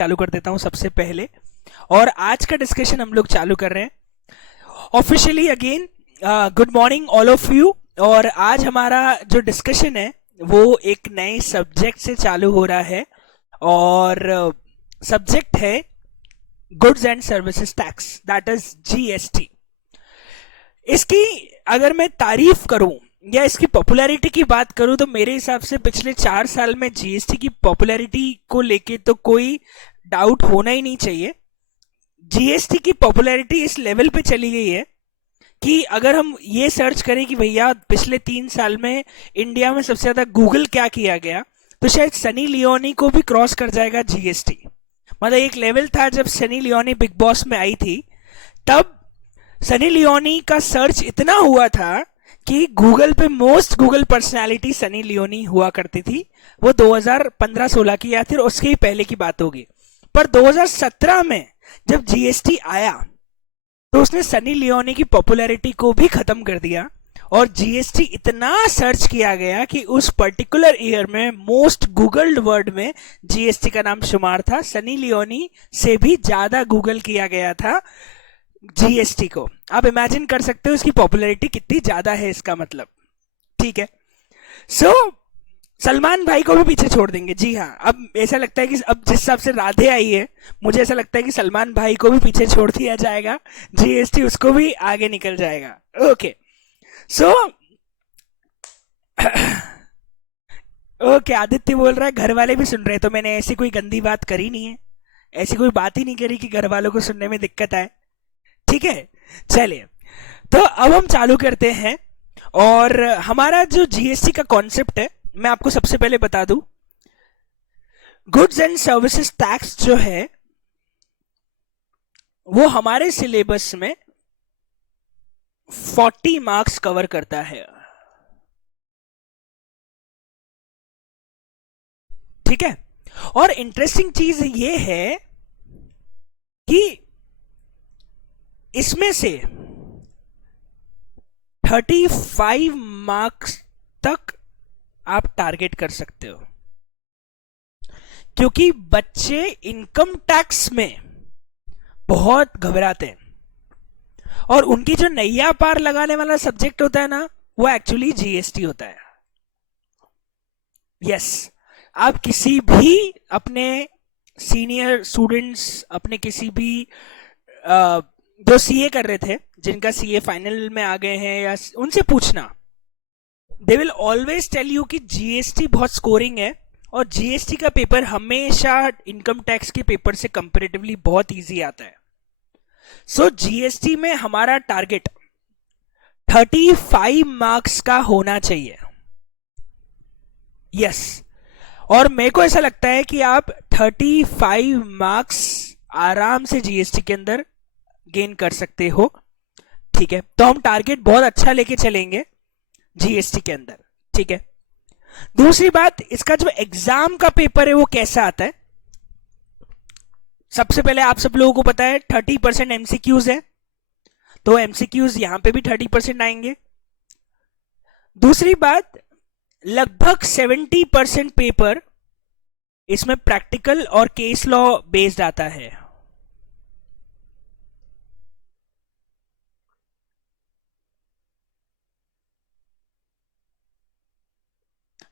चालू कर देता हूं सबसे पहले। और आज का डिस्कशन हम लोग चालू कर रहे हैं officially again. Good morning all of you. और आज हमारा जो डिस्कशन है वो एक नए सब्जेक्ट से चालू हो रहा है और सब्जेक्ट है goods and services tax, that is GST. इसकी अगर मैं तारीफ करूं या इसकी पॉपुलैरिटी की बात करूं तो मेरे हिसाब से पिछले 4 साल में जीएसटी की पॉपुलैरिटी को लेके तो कोई डाउट होना ही नहीं चाहिए। जीएसटी की पॉपुलैरिटी इस लेवल पे चली गई है कि अगर हम ये सर्च करें कि भैया पिछले 3 साल में इंडिया में सबसे ज्यादा गूगल क्या किया गया, तो शायद सनी लियोनी को भी क्रॉस कर जाएगा जीएसटी। मतलब एक लेवल था जब सनी लियोनी बिग बॉस में आई थी, तब सनी लियोनी का सर्च इतना हुआ था कि गूगल पे most Google personality Sunny Leone हुआ करती थी। वो 2015-16 की या फिर उसके ही पहले की बात होगी। पर 2017 में जब जीएसटी आया तो उसने सनी लियोनी की पॉपुलैरिटी को भी खत्म कर दिया और जीएसटी इतना सर्च किया गया कि उस पर्टिकुलर ईयर में मोस्ट गूगल्ड वर्ड में जीएसटी का नाम शुमार था। सनी लियोनी से भी ज्यादा गूगल किया गया था जीएसटी को। आप इमेजिन कर सकते हो इसकी पॉपुलैरिटी कितनी ज्यादा है, इसका मतलब। ठीक है, सो सलमान भाई को भी पीछे छोड़ देंगे। जी हाँ, अब ऐसा लगता है कि अब जिस हिसाब से राधे आई है, मुझे ऐसा लगता है कि सलमान भाई को भी पीछे छोड़ दिया जाएगा, जीएसटी उसको भी आगे निकल जाएगा। ओके, सो ओके, आदित्य बोल रहा है घर वाले भी सुन रहे हैं, तो मैंने ऐसी कोई गंदी बात करी नहीं है, ऐसी कोई बात ही नहीं करी कि घर वालों को सुनने में दिक्कत आए। ठीक है, चलिए तो अब हम चालू करते हैं। और हमारा जो जीएसटी का कॉन्सेप्ट है मैं आपको सबसे पहले बता दूं। गुड्स एंड सर्विसेज टैक्स जो है वो हमारे सिलेबस में 40 मार्क्स कवर करता है। ठीक है, और इंटरेस्टिंग चीज ये है कि इसमें से 35 मार्क्स तक आप टारगेट कर सकते हो, क्योंकि बच्चे इनकम टैक्स में बहुत घबराते हैं और उनकी जो नैया पार लगाने वाला सब्जेक्ट होता है ना, वो एक्चुअली जीएसटी होता है। यस, आप किसी भी अपने सीनियर स्टूडेंट्स, अपने किसी भी जो सीए कर रहे थे, जिनका सीए फाइनल में आ गए हैं, या उनसे पूछना, they will always tell you कि जीएसटी बहुत स्कोरिंग है और जीएसटी का पेपर हमेशा इनकम टैक्स के पेपर से कंपैरेटिवली बहुत इजी आता है। सो जीएसटी में हमारा टारगेट 35 मार्क्स का होना चाहिए। यस, और मेरे को ऐसा लगता है कि आप 35 मार्क्स आराम से जीएसटी के अंदर गेन कर सकते हो। ठीक है, तो हम टारगेट बहुत अच्छा लेके चलेंगे जीएसटी के अंदर। ठीक है, दूसरी बात, इसका जो एग्जाम का पेपर है वो कैसा आता है। सबसे पहले आप सब लोगों को पता है 30% एमसीक्यूज है, तो एमसीक्यूज यहां पे भी 30% आएंगे। दूसरी बात, लगभग 70% पेपर इसमें प्रैक्टिकल और केस लॉ बेस्ड आता है।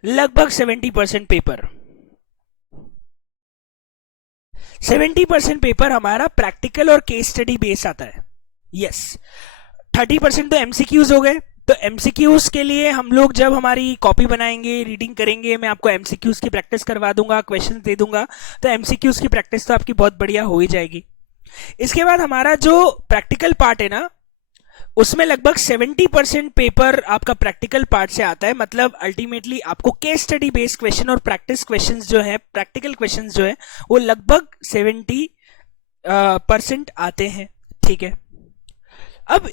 लगभग 70% पेपर 70% पेपर हमारा प्रैक्टिकल और केस स्टडी बेस आता है। यस, 30% तो एमसीक्यूज हो गए। तो एमसीक्यूज के लिए हम लोग जब हमारी कॉपी बनाएंगे, रीडिंग करेंगे, मैं आपको एमसीक्यूज की प्रैक्टिस करवा दूंगा, क्वेश्चन दे दूंगा, तो एमसीक्यूज की प्रैक्टिस तो आपकी बहुत बढ़िया हो ही जाएगी। इसके बाद हमारा जो प्रैक्टिकल पार्ट है ना, उसमें लगभग 70% पेपर आपका प्रैक्टिकल पार्ट से आता है। मतलब अल्टीमेटली आपको केस स्टडी बेस्ड क्वेश्चन और प्रैक्टिस क्वेश्चंस जो है, प्रैक्टिकल क्वेश्चंस जो है, वो लगभग 70% आते हैं। ठीक है, अब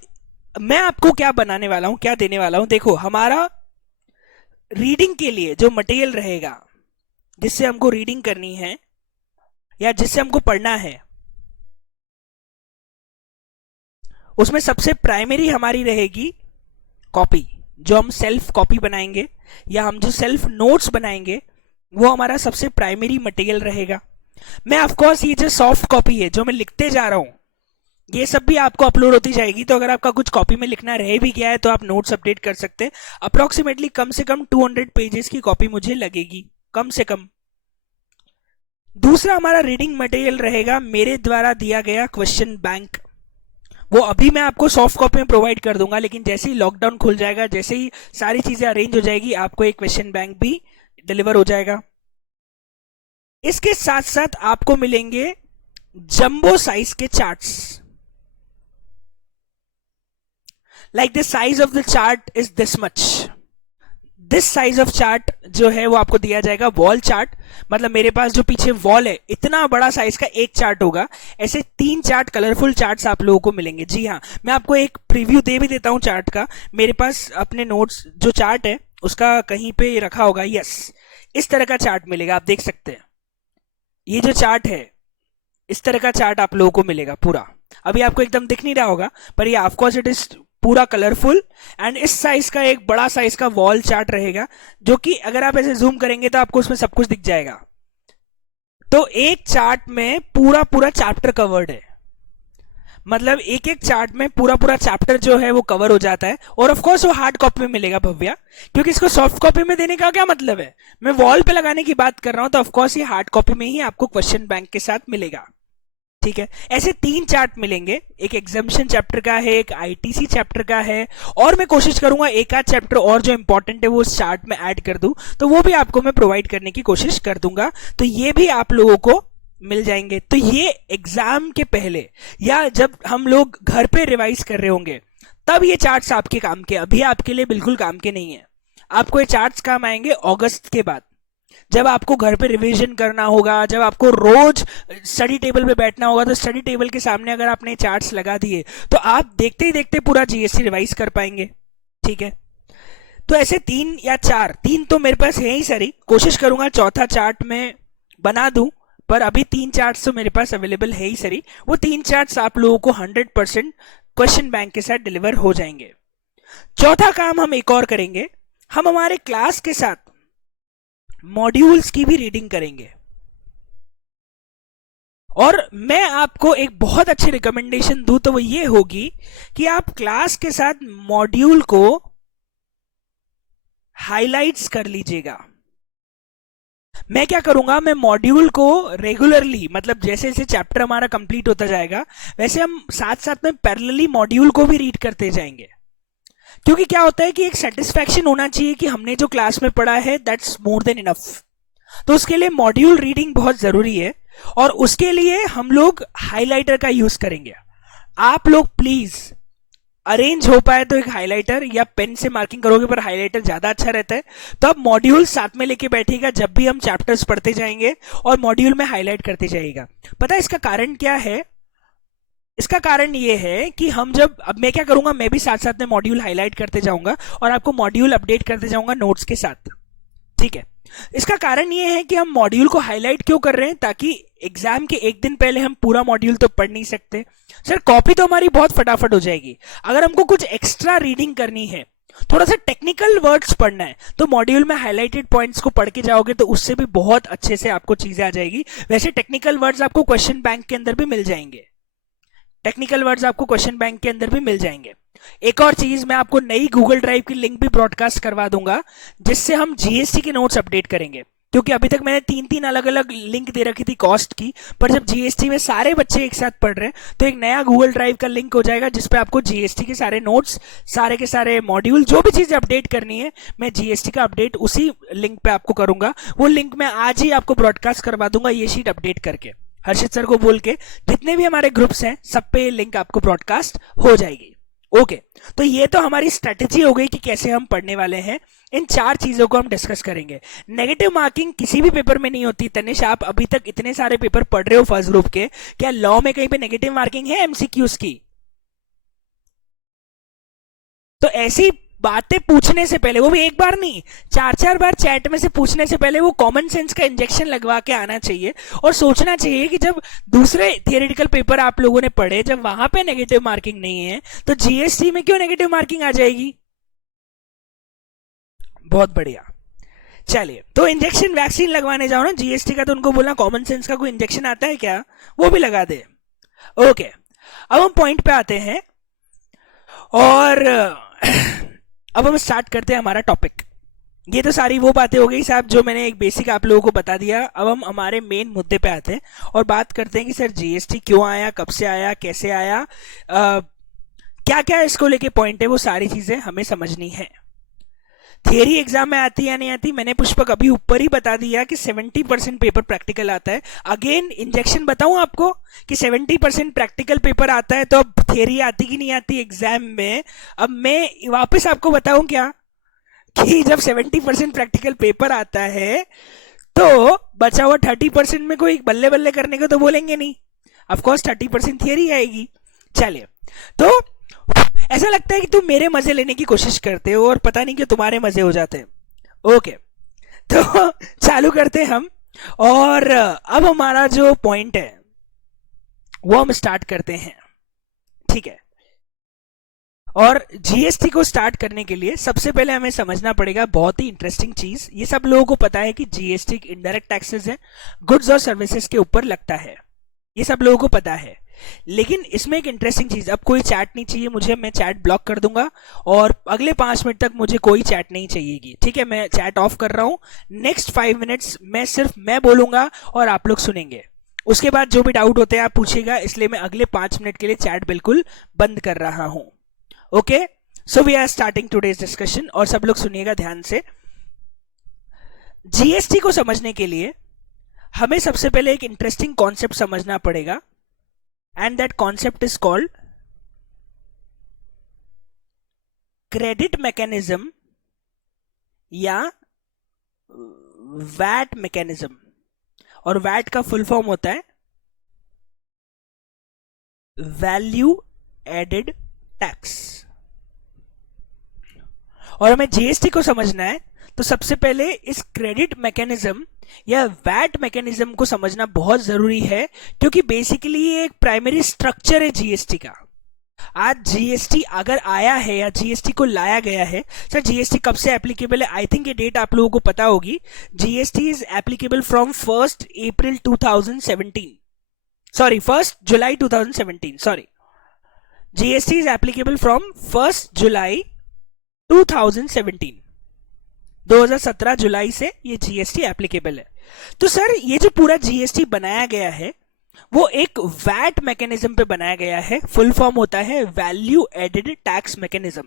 मैं आपको क्या बनाने वाला हूं, क्या देने वाला हूं। देखो, हमारा रीडिंग के लिए जो मटेरियल रहेगा, जिससे हमको रीडिंग करनी है या जिससे हमको पढ़ना है, उसमें सबसे प्राइमरी हमारी रहेगी कॉपी। जो हम सेल्फ कॉपी बनाएंगे या हम जो सेल्फ नोट्स बनाएंगे, वो हमारा सबसे प्राइमरी मटेरियल रहेगा। मैं ऑफकोर्स ये जो सॉफ्ट कॉपी है जो मैं लिखते जा रहा हूँ ये सब भी आपको अपलोड होती जाएगी, तो अगर आपका कुछ कॉपी में लिखना रह भी गया है तो आप नोट्स अपडेट कर सकते हैं। अप्रोक्सीमेटली कम से कम 200 पेजेस की कॉपी मुझे लगेगी, कम से कम। दूसरा हमारा रीडिंग मटेरियल रहेगा मेरे द्वारा दिया गया क्वेश्चन बैंक। वो अभी मैं आपको सॉफ्ट कॉपी में प्रोवाइड कर दूंगा, लेकिन जैसे ही लॉकडाउन खुल जाएगा, जैसे ही सारी चीजें अरेंज हो जाएगी, आपको एक क्वेश्चन बैंक भी डिलीवर हो जाएगा। इसके साथ साथ आपको मिलेंगे जंबो साइज के charts. Like the size of the chart is this much. This size of chart जो है वो आपको दिया जाएगा, वॉल चार्ट। मतलब मेरे पास जो पीछे वॉल है इतना बड़ा साइज का एक चार्ट होगा। ऐसे 3 चार्ट, कलरफुल चार्ट्स आप लोगों को मिलेंगे। जी हाँ, मैं आपको एक प्रीव्यू दे भी देता हूं चार्ट का। मेरे पास अपने नोट्स जो चार्ट है उसका कहीं पे रखा होगा। यस, इस तरह का चार्ट मिलेगा, आप देख सकते हैं। ये जो चार्ट है इस तरह का चार्ट आप लोगों को मिलेगा पूरा। अभी आपको एकदम दिख नहीं रहा होगा, पर ये ऑफकोर्स इट इज पूरा कलरफुल एंड इस साइज का एक बड़ा साइज का वॉल चार्ट रहेगा, जो कि अगर आप ऐसे जूम करेंगे तो आपको उसमें सब कुछ दिख जाएगा। तो एक चार्ट में पूरा पूरा चैप्टर कवर्ड है। मतलब एक एक चार्ट में पूरा पूरा चैप्टर जो है वो कवर हो जाता है। और ऑफ कोर्स वो हार्ड कॉपी में मिलेगा भव्या, क्योंकि इसको सॉफ्ट कॉपी में देने का क्या मतलब है। मैं वॉल पे लगाने की बात कर रहा हूं, तो ऑफ कोर्स ये हार्ड कॉपी में ही आपको क्वेश्चन बैंक के साथ मिलेगा। ठीक है, ऐसे 3 चार्ट मिलेंगे। एक एग्जामिनेशन चैप्टर का है, एक आईटीसी चैप्टर का है, और मैं कोशिश करूंगा एक आध चैप्टर और जो इंपॉर्टेंट है वो उस चार्ट में ऐड कर दूं, तो वो भी आपको मैं प्रोवाइड करने की कोशिश कर दूंगा। तो ये भी आप लोगों को मिल जाएंगे। तो ये एग्जाम के पहले या जब हम लोग घर पे रिवाइज कर रहे होंगे तब ये चार्ट्स आपके काम के, अभी आपके लिए बिल्कुल काम के नहीं है। आपको ये चार्ट्स काम आएंगे अगस्त के बाद, जब आपको घर पे रिवीजन करना होगा, जब आपको रोज स्टडी टेबल पे बैठना होगा। तो स्टडी टेबल के सामने अगर आपने चार्ट्स लगा दिए तो आप देखते ही देखते पूरा जीएसटी रिवाइज कर पाएंगे। ठीक है, तो ऐसे 3 या 4, 3 तो मेरे पास है ही सारी। कोशिश करूंगा चौथा चार्ट में बना दूं, पर अभी 3 चार्ट्स तो मेरे पास अवेलेबल है ही सारी। वो 3 चार्ट्स आप लोगों को 100% क्वेश्चन बैंक के साथ डिलीवर हो जाएंगे। चौथा काम हम एक और करेंगे, हम हमारे क्लास के साथ मॉड्यूल्स की भी रीडिंग करेंगे। और मैं आपको एक बहुत अच्छी रिकमेंडेशन दूं तो वो ये होगी कि आप क्लास के साथ मॉड्यूल को हाइलाइट्स कर लीजिएगा। मैं क्या करूंगा, मैं मॉड्यूल को रेगुलरली, मतलब जैसे जैसे चैप्टर हमारा कंप्लीट होता जाएगा वैसे हम साथ साथ में पैरेलली मॉड्यूल को भी रीड करते जाएंगे। क्योंकि क्या होता है कि एक सेटिस्फैक्शन होना चाहिए कि हमने जो क्लास में पढ़ा है दैट्स मोर देन इनफ। तो उसके लिए मॉड्यूल रीडिंग बहुत जरूरी है, और उसके लिए हम लोग हाइलाइटर का यूज करेंगे। आप लोग प्लीज अरेंज हो पाए तो एक हाइलाइटर या पेन से मार्किंग करोगे, पर हाइलाइटर ज्यादा अच्छा रहता है। तो अब मॉड्यूल साथ में लेके बैठेगा जब भी हम चैप्टर्स पढ़ते जाएंगे, और मॉड्यूल में हाईलाइट करते जाएगा। पता है इसका कारण क्या है? इसका कारण ये है कि हम जब, अब मैं क्या करूंगा, मैं भी साथ साथ में मॉड्यूल हाईलाइट करते जाऊंगा और आपको मॉड्यूल अपडेट करते जाऊंगा नोट्स के साथ। ठीक है, इसका कारण ये है कि हम मॉड्यूल को हाईलाइट क्यों कर रहे हैं, ताकि एग्जाम के एक दिन पहले हम पूरा मॉड्यूल तो पढ़ नहीं सकते। सर कॉपी तो हमारी बहुत फटाफट हो जाएगी। अगर हमको कुछ एक्स्ट्रा रीडिंग करनी है, थोड़ा सा टेक्निकल वर्ड्स पढ़ना है, तो मॉड्यूल में हाइलाइटेड पॉइंट्स को पढ़ के जाओगे तो उससे भी बहुत अच्छे से आपको चीजें आ जाएगी। वैसे टेक्निकल वर्ड्स आपको क्वेश्चन बैंक के अंदर भी मिल जाएंगे। टेक्निकल वर्ड्स आपको क्वेश्चन बैंक के अंदर भी मिल जाएंगे। एक और चीज, मैं आपको नई गूगल ड्राइव की लिंक भी ब्रॉडकास्ट करवा दूंगा, जिससे हम जीएसटी के नोट्स अपडेट करेंगे। क्योंकि अभी तक मैंने 3-3 अलग अलग लिंक दे रखी थी कॉस्ट की, पर जब जीएसटी में सारे बच्चे एक साथ पढ़ रहे हैं तो एक नया गूगल ड्राइव का लिंक हो जाएगा, जिसपे आपको जीएसटी के सारे नोट्स, सारे के सारे मॉड्यूल, जो भी चीजें अपडेट करनी है, मैं जीएसटी का अपडेट उसी लिंक पे आपको करूंगा। वो लिंक मैं आज ही आपको ब्रॉडकास्ट करवा दूंगा, ये शीट अपडेट करके हर्षित सर को बोल के। जितने भी हमारे ग्रुप्स हैं सब पे लिंक आपको ब्रॉडकास्ट हो जाएगी। ओके, तो ये तो हमारी स्ट्रेटेजी हो गई कि कैसे हम पढ़ने वाले हैं। इन 4 चीजों को हम डिस्कस करेंगे। नेगेटिव मार्किंग किसी भी पेपर में नहीं होती। तनिष, आप अभी तक इतने सारे पेपर पढ़ रहे हो फर्स्ट ग्रुप के, क्या लॉ में कहीं पे नेगेटिव मार्किंग है एमसीक्यूज की? तो ऐसी बातें पूछने से पहले, वो भी एक बार नहीं 4-4 बार चैट में से पूछने से पहले, वो कॉमन सेंस का इंजेक्शन लगवा के आना चाहिए और सोचना चाहिए कि जब दूसरे थियोरेटिकल पेपर आप लोगों ने पढ़े, जब वहां पे नेगेटिव मार्किंग नहीं है, तो जीएसटी में क्यों नेगेटिव मार्किंग आ जाएगी? बहुत बढ़िया। चलिए, तो इंजेक्शन वैक्सीन लगवाने जाओ ना जीएसटी का, तो उनको बोलना कॉमन सेंस का कोई इंजेक्शन आता है क्या, वो भी लगा दे। ओके, अब हम पॉइंट पे आते हैं और अब हम स्टार्ट करते हैं हमारा टॉपिक। ये तो सारी वो बातें हो गई साहब जो मैंने एक बेसिक आप लोगों को बता दिया। अब हम हमारे मेन मुद्दे पे आते हैं और बात करते हैं कि सर जीएसटी क्यों आया, कब से आया, कैसे आया, क्या क्या इसको लेके पॉइंट है, वो सारी चीजें हमें समझनी है। थियरी एग्जाम में आती या नहीं आती, मैंने पुष्पक अभी ऊपर ही बता दिया कि 70% पेपर प्रैक्टिकल आता है। अगेन इंजेक्शन बताऊं आपको कि 70% प्रैक्टिकल पेपर आता है, तो अब थियरी आती कि नहीं आती एग्जाम में। अब मैं वापस आपको बताऊं क्या कि जब 70% प्रैक्टिकल पेपर आता है तो बचा हुआ 30% में कोई बल्ले बल्ले करने को तो बोलेंगे नहीं, ऑफकोर्स 30% थियरी आएगी। चलिए, तो ऐसा लगता है कि तुम मेरे मजे लेने की कोशिश करते हो और पता नहीं कि तुम्हारे मजे हो जाते हैं। ओके, तो चालू करते हैं हम, और अब हमारा जो पॉइंट है वो हम स्टार्ट करते हैं, ठीक है। और जीएसटी को स्टार्ट करने के लिए सबसे पहले हमें समझना पड़ेगा बहुत ही इंटरेस्टिंग चीज। ये सब लोगों को पता है कि जीएसटी इनडायरेक्ट टैक्सेस है, गुड्स और सर्विसेज के ऊपर लगता है, ये सब लोगों को पता है। लेकिन इसमें एक इंटरेस्टिंग चीज, अब कोई चैट नहीं चाहिए मुझे, मैं चैट ब्लॉक कर दूंगा और अगले 5 मिनट तक मुझे कोई चैट नहीं चाहिएगी, ठीक है। मैं चैट ऑफ कर रहा हूं। नेक्स्ट 5 मिनट्स में सिर्फ मैं बोलूंगा और आप लोग सुनेंगे। उसके बाद जो भी डाउट होते हैं आप पूछिएगा, इसलिए मैं अगले 5 मिनट के लिए चैट बिल्कुल बंद कर रहा हूं। Okay, so we are starting today's discussion, और सब लोग सुनिएगा ध्यान से। जीएसटी को समझने के लिए हमें सबसे पहले एक इंटरेस्टिंग कॉन्सेप्ट समझना पड़ेगा, and that concept is called credit mechanism या वैट मैकेनिज्म। और वैट का फुल फॉर्म होता है वैल्यू एडेड टैक्स। और हमें जीएसटी को समझना है तो सबसे पहले इस क्रेडिट मैकेनिज्म या वैट मैकेनिज्म को समझना बहुत जरूरी है, क्योंकि बेसिकली ये एक प्राइमरी स्ट्रक्चर है जीएसटी का। आज जीएसटी अगर आया है या जीएसटी को लाया गया है, सर जीएसटी कब से एप्लीकेबल है, आई थिंक ये डेट आप लोगों को पता होगी। GST is applicable from 1 April 2017, sorry 1 July 2017, sorry. GST is applicable from 1 जुलाई 2017, 2017 जुलाई से ये जीएसटी एप्लीकेबल है। तो सर ये जो पूरा जीएसटी बनाया गया है वो एक वैट मैकेनिज्म पे बनाया गया है। फुल फॉर्म होता है वैल्यू एडेड टैक्स मैकेनिज्म,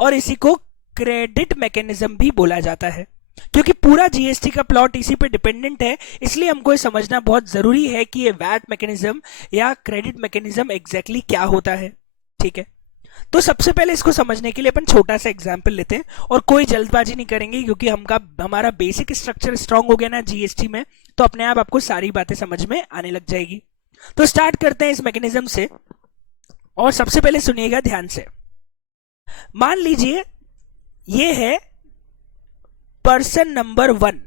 और इसी को क्रेडिट मैकेनिज्म भी बोला जाता है। क्योंकि पूरा जीएसटी का प्लॉट इसी पे डिपेंडेंट है, इसलिए हमको ये समझना बहुत जरूरी है कि ये वैट मैकेनिज्म या क्रेडिट मैकेनिज्म एग्जैक्टली क्या होता है, ठीक है। तो सबसे पहले इसको समझने के लिए अपन छोटा सा एग्जांपल लेते हैं, और कोई जल्दबाजी नहीं करेंगे क्योंकि हमारा बेसिक स्ट्रक्चर स्ट्रांग हो गया ना जीएसटी में, तो अपने आप आपको सारी बातें समझ में आने लग जाएगी। तो स्टार्ट करते हैं इस मैकेनिज्म से, और सबसे पहले सुनिएगा ध्यान से। मान लीजिए ये है पर्सन नंबर 1।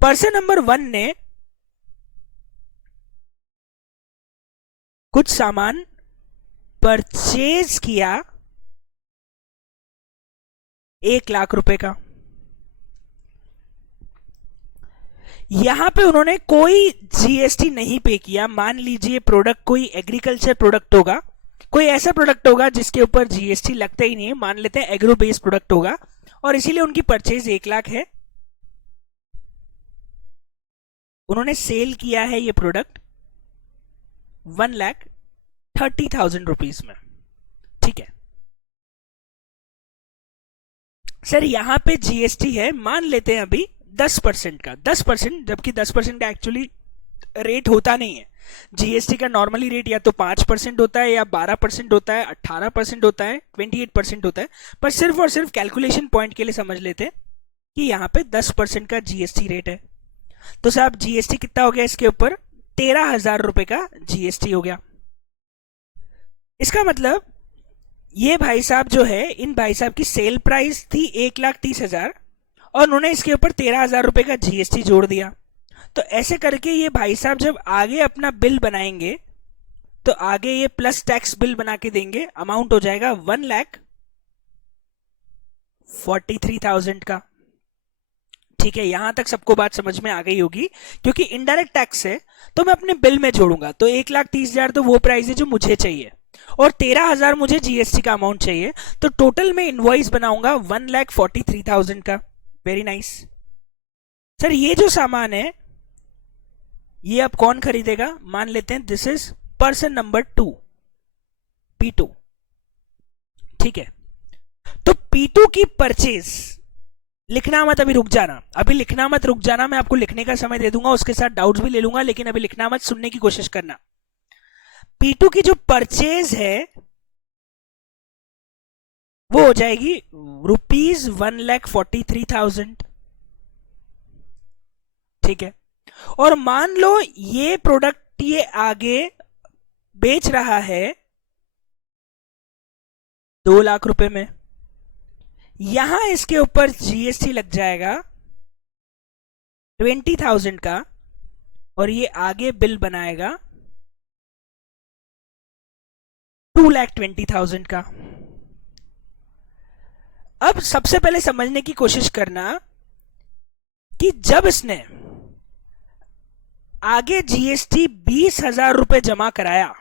पर्सन नंबर 1 ने कुछ सामान परचेज किया 1 लाख रुपए का। यहां पे उन्होंने कोई जीएसटी नहीं पे किया। मान लीजिए प्रोडक्ट कोई एग्रीकल्चर प्रोडक्ट होगा, कोई ऐसा प्रोडक्ट होगा जिसके ऊपर जीएसटी लगता ही नहीं है, मान लेते हैं एग्रो बेस्ड प्रोडक्ट होगा, और इसीलिए उनकी परचेज 1 लाख है। उन्होंने सेल किया है ये प्रोडक्ट 1,30,000 रुपीज में, ठीक है। सर यहां पे जीएसटी है, मान लेते हैं अभी 10% का, 10%, जबकि 10% का एक्चुअली रेट होता नहीं है। जीएसटी का नॉर्मली रेट या तो 5% होता है, या 12% होता है, 18% होता है, 28% होता है। पर सिर्फ और सिर्फ कैलकुलेशन पॉइंट के लिए समझ लेते हैं कि यहाँ पे 10% का जीएसटी रेट है। तो साहब जीएसटी कितना हो गया इसके ऊपर, 13,000 रुपए का जीएसटी हो गया। इसका मतलब ये भाई साहब जो है, इन भाई साहब की सेल प्राइस थी 1,30,000 और उन्होंने इसके ऊपर 13,000 रुपए का जीएसटी जोड़ दिया। तो ऐसे करके ये भाई साहब जब आगे अपना बिल बनाएंगे तो आगे ये प्लस टैक्स बिल बना के देंगे, अमाउंट हो जाएगा 1,43,000 का, ठीक है, यहां तक सबको बात समझ में आ गई होगी। क्योंकि इनडायरेक्ट टैक्स है तो मैं अपने बिल में जोड़ूंगा, तो 1,30,000 तो वो प्राइस है जो मुझे चाहिए, और 13,000 मुझे जीएसटी का अमाउंट चाहिए। तो टोटल में इनवॉइस बनाऊंगा 1,43,000 का। Very nice. सर ये जो सामान है ये अब कौन खरीदेगा? मान लेते हैं this is person number 2, P2। ठीक है, तो P2 की परचेज लिखना मत, अभी रुक जाना, अभी लिखना मत, रुक जाना, मैं आपको लिखने का समय दे दूंगा, उसके साथ डाउट्स भी ले लूंगा, लेकिन अभी लिखना मत, सुनने की कोशिश करना। P2 की जो परचेज है वो हो जाएगी ₹1,43,000। ठीक है, और मान लो ये प्रोडक्ट ये आगे बेच रहा है 2 लाख रुपए में, यहां इसके ऊपर जीएसटी लग जाएगा 20,000 का, और ये आगे बिल बनाएगा 2,20,000 का। अब सबसे पहले समझने की कोशिश करना कि जब इसने आगे जीएसटी 20,000 रुपए जमा कराया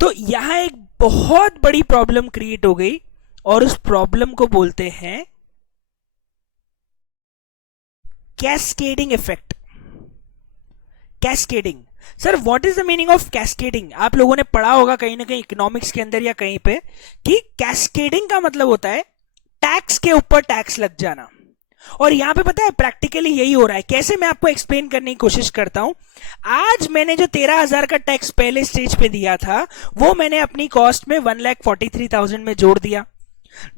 तो यहां एक बहुत बड़ी प्रॉब्लम क्रिएट हो गई, और उस प्रॉब्लम को बोलते हैं cascading effect. Cascading, sir what is the meaning of cascading? आप लोगों ने पढ़ा होगा कहीं ना कहीं इकोनॉमिक्स के अंदर या कहीं पे कि कैस्केडिंग का मतलब होता है टैक्स के ऊपर टैक्स लग जाना। और यहां पे पता है प्रैक्टिकली यही हो रहा है। कैसे, मैं आपको एक्सप्लेन करने की कोशिश करता हूं। आज मैंने जो 13,000 का टैक्स पहले स्टेज पे दिया था वो मैंने अपनी कॉस्ट में 1,43,000 में जोड़ दिया।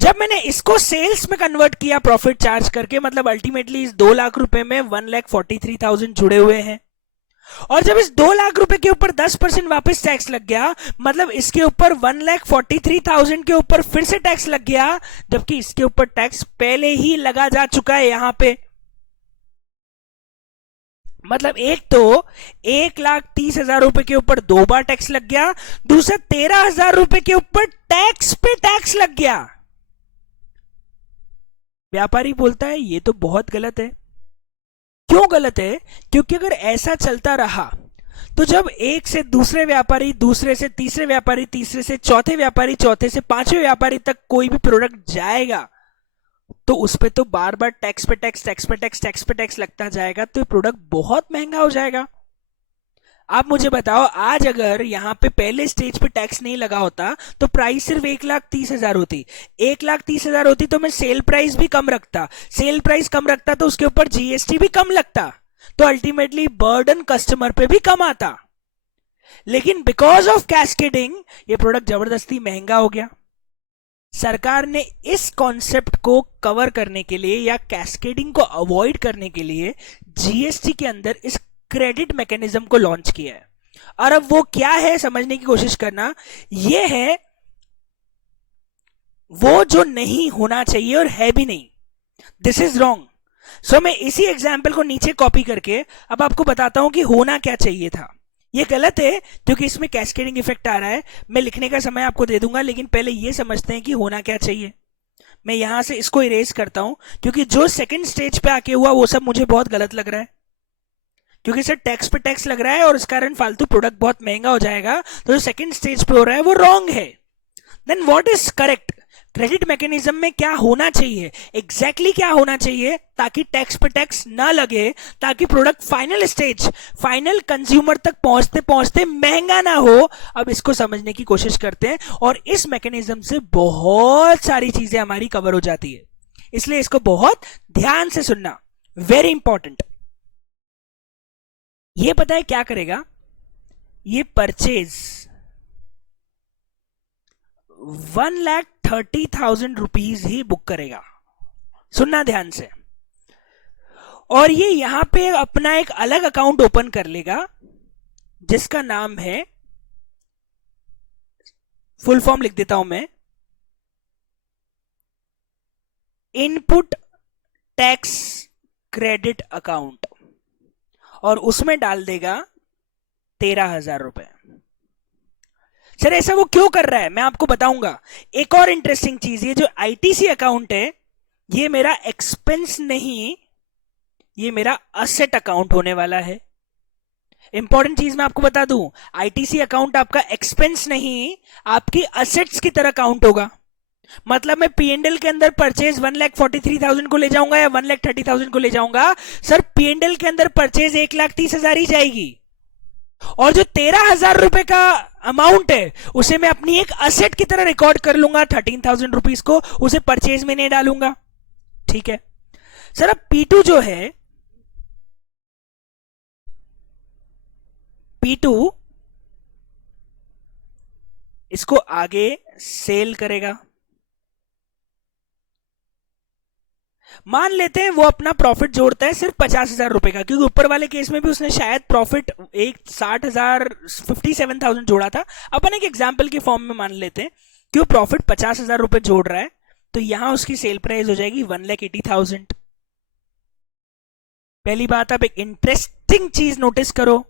जब मैंने इसको सेल्स में कन्वर्ट किया प्रॉफिट चार्ज करके, मतलब अल्टीमेटली इस 2 लाख रुपए में 1,43,000 जुड़े हुए हैं, और जब इस 2 लाख रुपए के ऊपर 10% वापस टैक्स लग गया, मतलब इसके ऊपर 1,43,000 के ऊपर फिर से टैक्स लग गया, जबकि इसके ऊपर टैक्स पहले ही लगा जा चुका है यहां पे। मतलब एक तो 1,30,000 रुपए के ऊपर 2 बार टैक्स लग गया, दूसरा 13,000 रुपए के ऊपर टैक्स पे टैक्स लग गया। व्यापारी बोलता है ये तो बहुत गलत है। क्यों गलत है? क्योंकि अगर ऐसा चलता रहा तो जब एक से दूसरे व्यापारी, दूसरे से तीसरे व्यापारी, तीसरे से चौथे व्यापारी, चौथे से पांचवें व्यापारी तक कोई भी प्रोडक्ट जाएगा तो उस पे तो बार बार टैक्स पे टैक्स, टैक्स पे टैक्स, टैक्स पे टैक्स लगता जाएगा, तो प्रोडक्ट बहुत महंगा हो जाएगा। आप मुझे बताओ, आज अगर यहां पे पहले स्टेज पे टैक्स नहीं लगा होता तो प्राइस सिर्फ 1,30,000 होती। 1,30,000 होती तो मैं सेल प्राइस भी कम रखता, सेल प्राइस कम रखता तो उसके ऊपर जीएसटी भी कम लगता, तो अल्टीमेटली बर्डन कस्टमर पे भी कम आता। लेकिन बिकॉज ऑफ कैस्केडिंग ये प्रोडक्ट जबरदस्ती महंगा हो गया। सरकार ने इस कॉन्सेप्ट को कवर करने के लिए या कैस्केडिंग को अवॉइड करने के लिए जीएसटी के अंदर इस क्रेडिट मैकेनिज्म को लॉन्च किया है। और अब वो क्या है समझने की कोशिश करना। ये है वो जो नहीं होना चाहिए और है भी नहीं। This is wrong. सो मैं इसी एग्जाम्पल को नीचे कॉपी करके अब आपको बताता हूं कि होना क्या चाहिए था। ये गलत है क्योंकि इसमें कैस्केडिंग इफेक्ट आ रहा है। मैं लिखने का समय आपको दे दूंगा, लेकिन पहले ये समझते हैं कि होना क्या चाहिए। मैं यहां से इसको इरेज करता हूं क्योंकि जो सेकंड स्टेज पे आके हुआ वो सब मुझे बहुत गलत लग रहा है, क्योंकि सर टैक्स पे टैक्स लग रहा है और इस कारण फालतू प्रोडक्ट बहुत महंगा हो जाएगा। तो जो सेकंड स्टेज पे हो रहा है वो रॉन्ग है। Then what is correct? Credit mechanism में क्या होना चाहिए, एग्जैक्टली क्या होना चाहिए ताकि टैक्स पे टैक्स ना लगे, ताकि product final stage, final consumer तक पहुंचते पहुंचते महंगा ना हो। अब इसको समझने की कोशिश करते हैं और इस मैकेनिज्म से बहुत सारी चीजें हमारी कवर हो जाती है, इसलिए इसको बहुत ध्यान से सुनना, वेरी इंपॉर्टेंट। ये पता है क्या करेगा? ये परचेज 1,30,000 रुपीज ही बुक करेगा। सुनना ध्यान से। और ये यहां पे अपना एक अलग अकाउंट ओपन कर लेगा जिसका नाम है, फुल फॉर्म लिख देता हूं मैं, इनपुट टैक्स क्रेडिट अकाउंट, और उसमें डाल देगा 13,000 रुपए। सर ऐसा वो क्यों कर रहा है मैं आपको बताऊंगा। एक और इंटरेस्टिंग चीज, ये जो आईटीसी अकाउंट है ये मेरा एक्सपेंस नहीं, ये मेरा असेट अकाउंट होने वाला है। इंपॉर्टेंट चीज मैं आपको बता दूं, आईटीसी अकाउंट आपका एक्सपेंस नहीं, आपकी असेट्स की तरह काउंट होगा। मतलब मैं पीएनएल के अंदर परचेज 1,43,000 को ले जाऊंगा या 1,30,000 को ले जाऊंगा, सर पीएनएल के अंदर परचेज 1,30,000 ही जाएगी, और जो 13,000 रुपए का अमाउंट है उसे मैं अपनी एक असेट की तरह रिकॉर्ड कर लूंगा, 13,000 रुपीज को, उसे परचेज में नहीं डालूंगा। ठीक है सर। अब P2 जो है, P2 इसको आगे सेल करेगा। मान लेते हैं वो अपना प्रॉफिट जोड़ता है सिर्फ 50,000 रुपए का, क्योंकि ऊपर वाले केस में भी उसने शायद प्रॉफिट एक 60,000 57,000 जोड़ा था। अपन एक एग्जाम्पल के फॉर्म में मान लेते हैं कि वो प्रॉफिट 50,000 रुपए जोड़ रहा है, तो यहां उसकी सेल प्राइस हो जाएगी 1,80,000। पहली बात, आप एक इंटरेस्टिंग चीज नोटिस करो,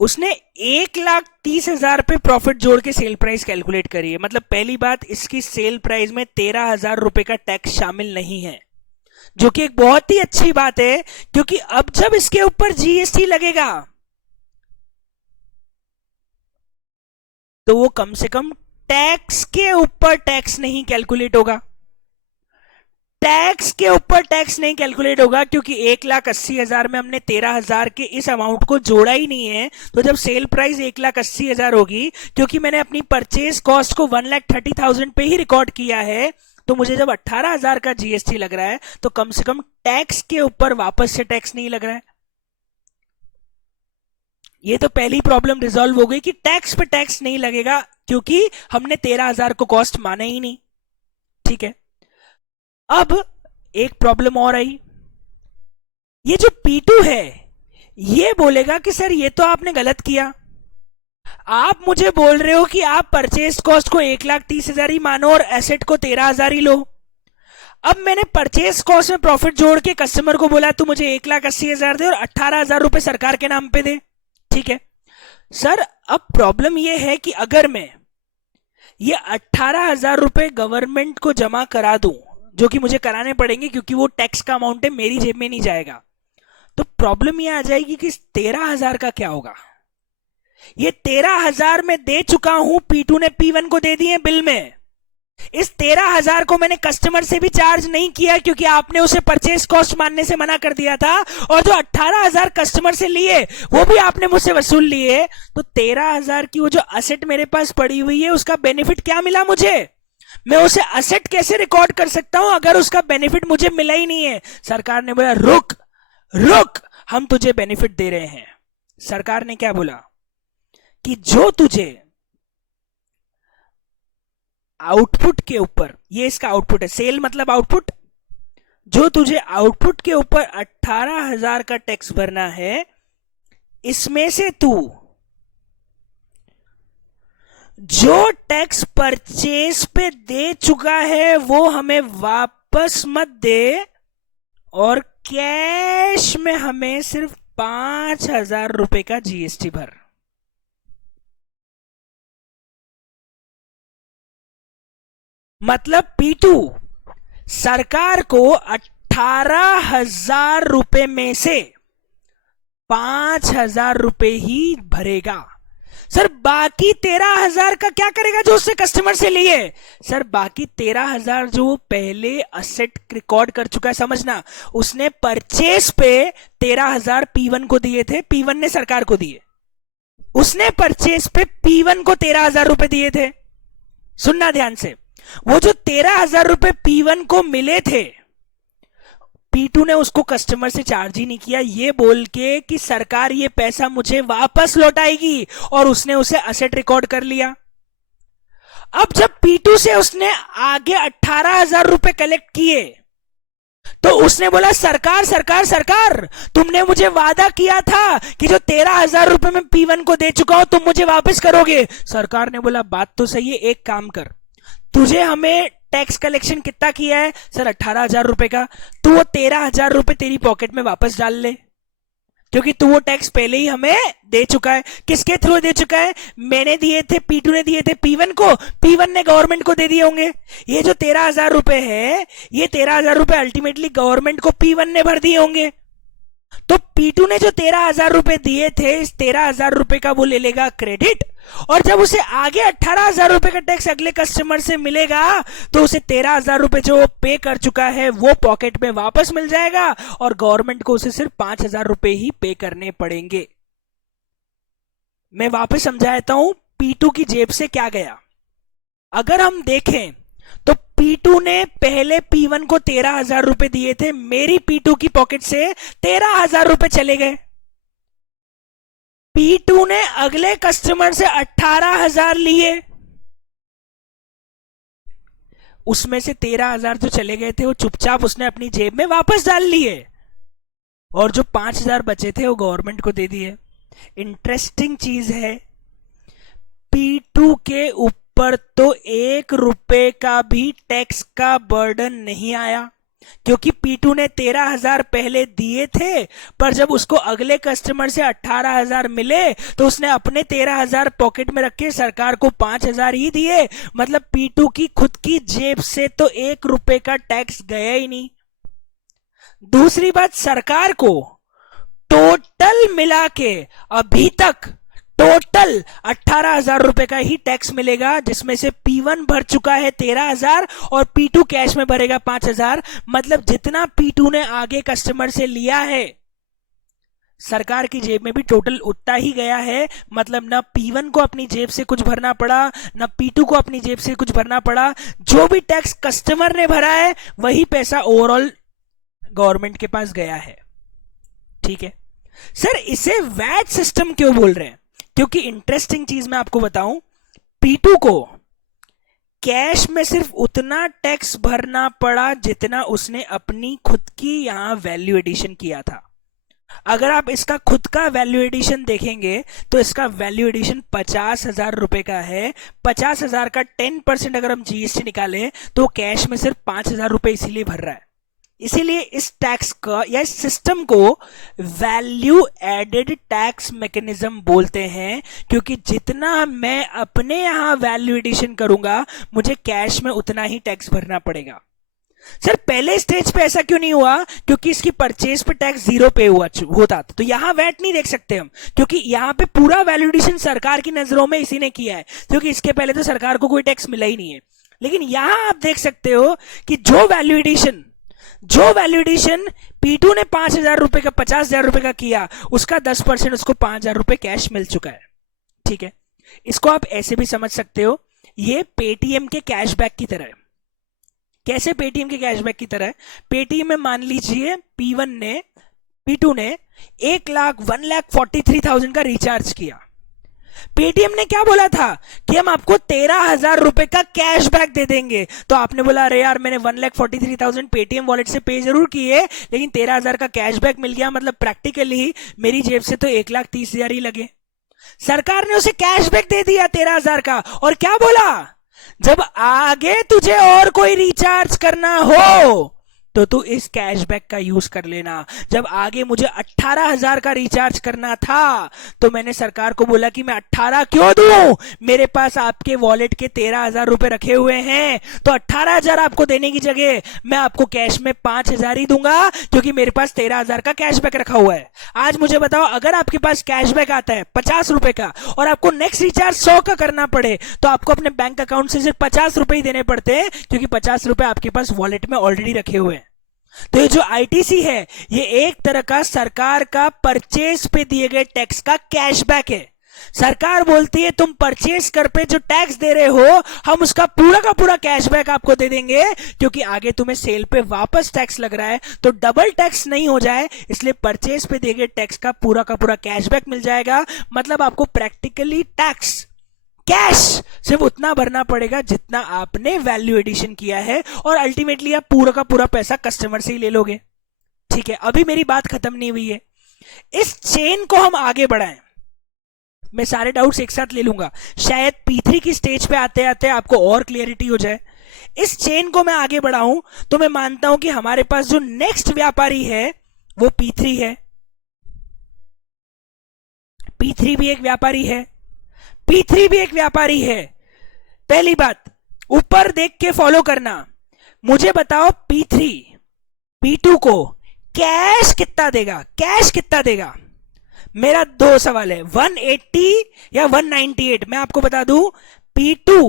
उसने 1,30,000 पे प्रॉफिट जोड़ के सेल प्राइस कैलकुलेट करी है। मतलब पहली बात, इसकी सेल प्राइस में 13,000 रुपए का टैक्स शामिल नहीं है, जो कि एक बहुत ही अच्छी बात है, क्योंकि अब जब इसके ऊपर जीएसटी लगेगा तो वो कम से कम टैक्स के ऊपर टैक्स नहीं कैलकुलेट होगा, टैक्स के ऊपर टैक्स नहीं कैलकुलेट होगा, क्योंकि 1,80,000 में हमने 13,000 के इस अमाउंट को जोड़ा ही नहीं है। तो जब सेल प्राइस 1,80,000 होगी, क्योंकि मैंने अपनी परचेज कॉस्ट को 1,30,000 पे ही रिकॉर्ड किया है, तो मुझे जब 18,000 का जीएसटी लग रहा है तो कम से कम टैक्स के ऊपर वापस से टैक्स नहीं लग रहा है। ये तो पहली प्रॉब्लम रिजॉल्व हो गई कि टैक्स पे टैक्स नहीं लगेगा, क्योंकि हमने 13,000 को कॉस्ट माने ही नहीं। ठीक है, अब एक प्रॉब्लम और आई, ये जो P2 है ये बोलेगा कि सर ये तो आपने गलत किया, आप मुझे बोल रहे हो कि आप परचेज कॉस्ट को 1,30,000 ही मानो और एसेट को 13,000 ही लो। अब मैंने परचेज कॉस्ट में प्रॉफिट जोड़ के कस्टमर को बोला तू मुझे 1,80,000 दे और 18,000 रुपए सरकार के नाम पे दे। ठीक है सर, अब प्रॉब्लम ये है कि अगर मैं ये 18,000 रुपए गवर्नमेंट को जमा करा दूं, जो कि मुझे कराने पड़ेंगे क्योंकि वो टैक्स का अमाउंट है, मेरी जेब में नहीं जाएगा, तो प्रॉब्लम ये आ जाएगी कि 13,000 का क्या होगा। ये 13,000 में दे चुका हूं, P2 ने P1 को दे दिए बिल में। इस 13,000 को मैंने कस्टमर से भी चार्ज नहीं किया, क्योंकि आपने उसे परचेज कॉस्ट मानने से मना कर दिया था, और जो 18,000 कस्टमर से लिए वो भी आपने मुझसे वसूल लिए। तो 13,000 की वो जो असेट मेरे पास पड़ी हुई है, उसका बेनिफिट क्या मिला मुझे? मैं उसे असेट कैसे रिकॉर्ड कर सकता हूं अगर उसका बेनिफिट मुझे मिला ही नहीं है? सरकार ने बोला रुक रुक, हम तुझे बेनिफिट दे रहे हैं। सरकार ने क्या बोला कि जो तुझे आउटपुट के ऊपर, ये इसका आउटपुट है, सेल मतलब आउटपुट, जो तुझे आउटपुट के ऊपर 18,000 का टैक्स भरना है, इसमें से तू जो टैक्स परचेज पे दे चुका है वो हमें वापस मत दे, और कैश में हमें सिर्फ 5,000 रुपए का जीएसटी भर। मतलब P2 सरकार को 18,000 रुपए में से 5,000 रुपए ही भरेगा। सर बाकी 13,000 का क्या करेगा जो उससे कस्टमर से लिए? सर बाकी 13,000 जो वो पहले असेट रिकॉर्ड कर चुका है, समझना, उसने परचेस पे 13,000 P1 को दिए थे, P1 ने सरकार को दिए। उसने परचेस पे P1 को 13,000 रुपए दिए थे। सुनना ध्यान से, वो जो 13,000 रुपए P1 को मिले थे, P2 ने उसको कस्टमर से चार्ज ही नहीं किया, ये बोल के कि सरकार ये पैसा मुझे वापस लौटाएगी, और उसने उसे असेट रिकॉर्ड कर लिया। अब जब P2 से उसने आगे 18,000 रुपए कलेक्ट किए, तो उसने बोला सरकार सरकार सरकार, तुमने मुझे वादा किया था कि जो 13,000 रुपए मैं P1 को दे चुका हूं तुम मुझे वापस करोगे। सरकार ने बोला बात तो सही है, एक काम कर, तुझे हमें टैक्स कलेक्शन कितना किया है? सर 18,000 रुपए का। तू वो 13,000 रुपए तेरी पॉकेट में वापस डाल ले, क्योंकि तू वो टैक्स पहले ही हमें दे चुका है। किसके थ्रू दे चुका है? मैंने दिए थे, P2 ने दिए थे P1 को, P1 ने गवर्नमेंट को दे दिए होंगे। ये जो 13,000 रुपए है, ये 13,000 रुपए अल्टीमेटली गवर्नमेंट को P1 ने भर दिए होंगे। तो P2 ने जो 13,000 रुपए दिए थे, इस 13,000 रुपए का वो ले लेगा क्रेडिट, और जब उसे आगे 18,000 रुपए का टैक्स अगले कस्टमर से मिलेगा तो उसे 13,000 रुपए जो वो पे कर चुका है वो पॉकेट में वापस मिल जाएगा, और गवर्नमेंट को उसे सिर्फ 5,000 रुपए ही पे करने पड़ेंगे। मैं वापस समझाता हूं P2 की जेब से क्या गया। अगर हम देखें तो P2 ने पहले P1 को 13,000 रुपए दिए थे, मेरी P2 की पॉकेट से 13,000 रुपए चले गए। P2 ने अगले कस्टमर से 18,000 लिए, उसमें से 13,000 जो चले गए थे वो चुपचाप उसने अपनी जेब में वापस डाल लिए, और जो 5,000 बचे थे वो गवर्नमेंट को दे दिए। इंटरेस्टिंग चीज है, P2 के ऊपर तो 1 रुपए का भी टैक्स का बर्डन नहीं आया, क्योंकि P2 ने 13,000 पहले दिए थे, पर जब उसको अगले कस्टमर से 18,000 मिले तो उसने अपने 13,000 पॉकेट में रख के सरकार को 5,000 ही दिए। मतलब P2 की खुद की जेब से तो 1 रुपए का टैक्स गया ही नहीं। दूसरी बात, सरकार को टोटल मिला के अभी तक टोटल 18,000 रुपए का ही टैक्स मिलेगा, जिसमें से P1 भर चुका है 13,000 और P2 कैश में भरेगा 5,000। मतलब जितना P2 ने आगे कस्टमर से लिया है, सरकार की जेब में भी टोटल उतना ही गया है। मतलब ना P1 को अपनी जेब से कुछ भरना पड़ा, ना P2 को अपनी जेब से कुछ भरना पड़ा। जो भी टैक्स कस्टमर ने भरा है वही पैसा ओवरऑल गवर्नमेंट के पास गया है। ठीक है सर, इसे वैट सिस्टम क्यों बोल रहे हैं? क्योंकि इंटरेस्टिंग चीज मैं आपको बताऊं, P2 को कैश में सिर्फ उतना टैक्स भरना पड़ा जितना उसने अपनी खुद की यहां वैल्यू एडिशन किया था। अगर आप इसका खुद का वैल्यू एडिशन देखेंगे तो इसका वैल्यू एडिशन 50,000 रुपए का है। 50,000 का 10% अगर हम GST निकालें तो कैश में सिर्फ 5,000 रुपए इसीलिए भर रहा है। इसीलिए इस टैक्स का या इस सिस्टम को वैल्यू एडेड टैक्स मैकेनिज्म बोलते हैं, क्योंकि जितना मैं अपने यहां वैल्यू एडिशन करूंगा मुझे कैश में उतना ही टैक्स भरना पड़ेगा। सर पहले स्टेज पे ऐसा क्यों नहीं हुआ? क्योंकि इसकी परचेज पे टैक्स 0 पे होता, तो यहां वैट नहीं देख सकते हम, क्योंकि यहां पे पूरा वैल्यू एडिशन सरकार की नजरों में इसी ने किया है, क्योंकि इसके पहले तो सरकार को कोई टैक्स मिला ही नहीं है। लेकिन यहां आप देख सकते हो कि जो वैल्यू एडिशन P2 ने 5,000 रुपए का 50,000 रुपए का किया, उसका 10% उसको 5,000 रुपए कैश मिल चुका है। ठीक है, इसको आप ऐसे भी समझ सकते हो, ये पेटीएम के कैशबैक की तरह है। कैसे पेटीएम के कैशबैक की तरह है? पेटीएम में मान लीजिए P2 ने 1,43,000 का रिचार्ज किया। पेटीएम ने क्या बोला था कि हम आपको 13,000 रुपए का कैशबैक दे देंगे। तो आपने बोला अरे यार मैंने 1,43,000 पेटीएम वॉलेट से पे जरूर किए, लेकिन 13,000 का कैशबैक मिल गया, मतलब प्रैक्टिकली मेरी जेब से तो 1,30,000 ही लगे। सरकार ने उसे कैशबैक दे दिया 13,000 का, और क्या बोला, जब आगे तुझे और कोई रिचार्ज करना हो तो तू इस कैशबैक का यूज कर लेना। जब आगे मुझे 18,000 का रिचार्ज करना था तो मैंने सरकार को बोला कि मैं 18 क्यों दूं, मेरे पास आपके वॉलेट के 13,000 रुपए रखे हुए हैं, तो 18,000 आपको देने की जगह मैं आपको कैश में 5,000 ही दूंगा, क्योंकि मेरे पास 13,000 का कैशबैक रखा हुआ है। आज मुझे बताओ, अगर आपके पास कैशबैक आता है 50 रुपए का और आपको नेक्स्ट रिचार्ज 100 का करना पड़े, तो आपको अपने बैंक अकाउंट से सिर्फ 50 रुपए ही देने पड़ते हैं, क्योंकि 50 रुपए आपके पास वॉलेट में ऑलरेडी रखे हुए हैं। तो ये जो आईटीसी है, ये एक तरह का सरकार का परचेज पे दिए गए टैक्स का कैशबैक है। सरकार बोलती है तुम परचेज कर पे जो टैक्स दे रहे हो, हम उसका पूरा का पूरा कैशबैक आपको दे देंगे, क्योंकि आगे तुम्हें सेल पे वापस टैक्स लग रहा है, तो डबल टैक्स नहीं हो जाए, इसलिए परचेज पे दिए गए टैक्स का पूरा कैशबैक मिल जाएगा। मतलब आपको प्रैक्टिकली टैक्स कैश सिर्फ उतना भरना पड़ेगा जितना आपने वैल्यू एडिशन किया है, और अल्टीमेटली आप पूरा का पूरा पैसा कस्टमर से ही ले लोगे। ठीक है, अभी मेरी बात खत्म नहीं हुई है, इस चेन को हम आगे बढ़ाएं। मैं सारे डाउट्स एक साथ ले लूंगा, शायद P3 की स्टेज पे आते आते आपको और क्लियरिटी हो जाए। इस चेन को मैं आगे बढ़ाऊं तो मैं मानता हूं कि हमारे पास जो नेक्स्ट व्यापारी है वो P3 है। P3 भी एक व्यापारी है, P3 भी एक व्यापारी है। पहली बात, ऊपर देख के फॉलो करना। मुझे बताओ P3 P2 को कैश कितना देगा, कैश कितना देगा? मेरा दो सवाल है, 180 या 198। मैं आपको बता दूं, P2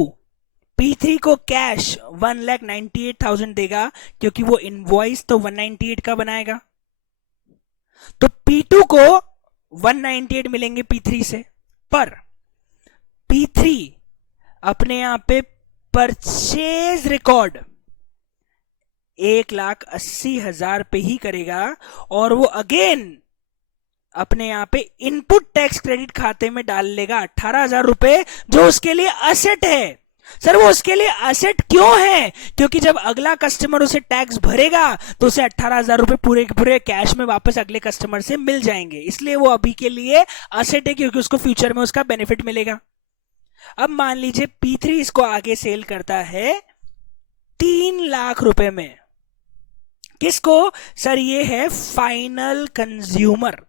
P3 को कैश 1,98,000 देगा, क्योंकि वो इनवॉइस तो 198 का बनाएगा। तो P2 को 198 मिलेंगे P3 से, पर P3 अपने यहां पे परचेज रिकॉर्ड 1,80,000 पे ही करेगा, और वो अगेन अपने यहां पे इनपुट टैक्स क्रेडिट खाते में डाल लेगा 18,000 रुपए, जो उसके लिए असेट है। सर वो उसके लिए असेट क्यों है? क्योंकि जब अगला कस्टमर उसे टैक्स भरेगा तो उसे 18,000 रुपए पूरे पूरे कैश में वापस अगले कस्टमर से मिल जाएंगे, इसलिए वो अभी के लिए असेट है, क्योंकि उसको फ्यूचर में उसका बेनिफिट मिलेगा। अब मान लीजिए P3 इसको आगे सेल करता है 3 लाख रुपए में। किसको? सर ये है फाइनल कंज्यूमर।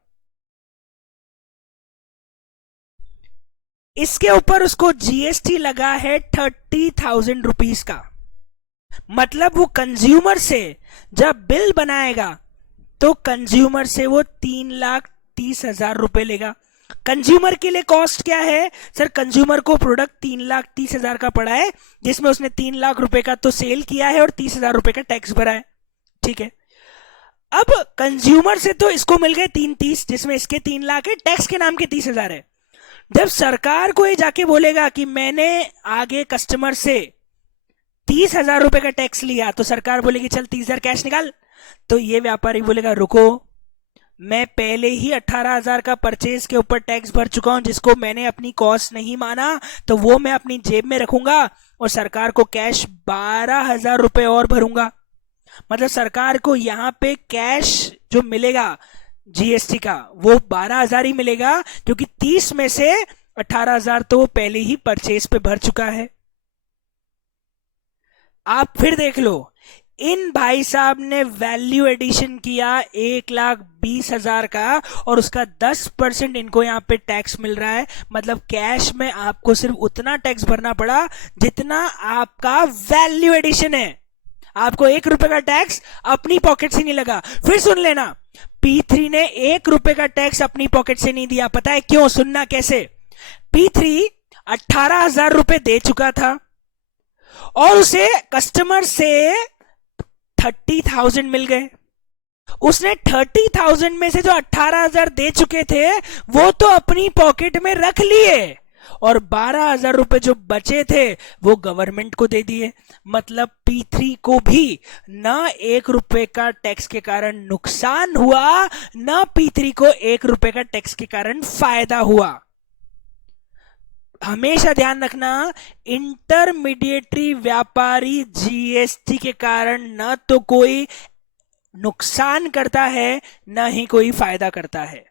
इसके ऊपर उसको जीएसटी लगा है 30,000 रुपीज का। मतलब वो कंज्यूमर से जब बिल बनाएगा तो कंज्यूमर से वो 3,30,000 रुपए लेगा। कंज्यूमर के लिए कॉस्ट क्या है? सर कंज्यूमर को प्रोडक्ट 3,30,000 का पड़ा है, जिसमें उसने 3 लाख रुपए का तो सेल किया है और 30,000 रुपए का टैक्स भरा है। ठीक है, अब कंज्यूमर से तो इसको मिल गए 3,30,000, जिसमें इसके 3 लाख है, टैक्स के नाम के 30,000 है। जब सरकार को ये जाके बोलेगा कि मैंने आगे कस्टमर से 30,000 रुपए का टैक्स लिया, तो सरकार बोलेगी चल 30,000 कैश निकाल। तो ये व्यापारी बोलेगा रुको, मैं पहले ही 18,000 का परचेज के ऊपर टैक्स भर चुका हूं, जिसको मैंने अपनी कॉस्ट नहीं माना, तो वो मैं अपनी जेब में रखूंगा और सरकार को कैश 12,000 रुपए और भरूंगा। मतलब सरकार को यहां पे कैश जो मिलेगा जीएसटी का वो 12,000 ही मिलेगा, क्योंकि 30 में से 18,000 तो वो पहले ही परचेज पे भर चुका है। आप फिर देख लो, इन भाई साहब ने वैल्यू एडिशन किया 1,20,000 का, और उसका 10% इनको यहां पे टैक्स मिल रहा है। मतलब कैश में आपको सिर्फ उतना टैक्स भरना पड़ा जितना आपका वैल्यू एडिशन है। आपको 1 रुपए का टैक्स अपनी पॉकेट से नहीं लगा। फिर सुन लेना, P3 ने 1 रुपए का टैक्स अपनी पॉकेट से नहीं दिया। पता है क्यों? सुनना कैसे। P3 18,000 रुपए दे चुका था और उसे कस्टमर से 30,000 मिल गए। उसने 30,000 में से जो 18,000 दे चुके थे वो तो अपनी पॉकेट में रख लिए, और 12,000 रुपए जो बचे थे वो गवर्नमेंट को दे दिए। मतलब P3 को भी ना 1 रुपए का टैक्स के कारण नुकसान हुआ, ना P3 को 1 रुपए का टैक्स के कारण फायदा हुआ। हमेशा ध्यान रखना, इंटरमीडिएटरी व्यापारी जीएसटी के कारण न तो कोई नुकसान करता है न ही कोई फायदा करता है।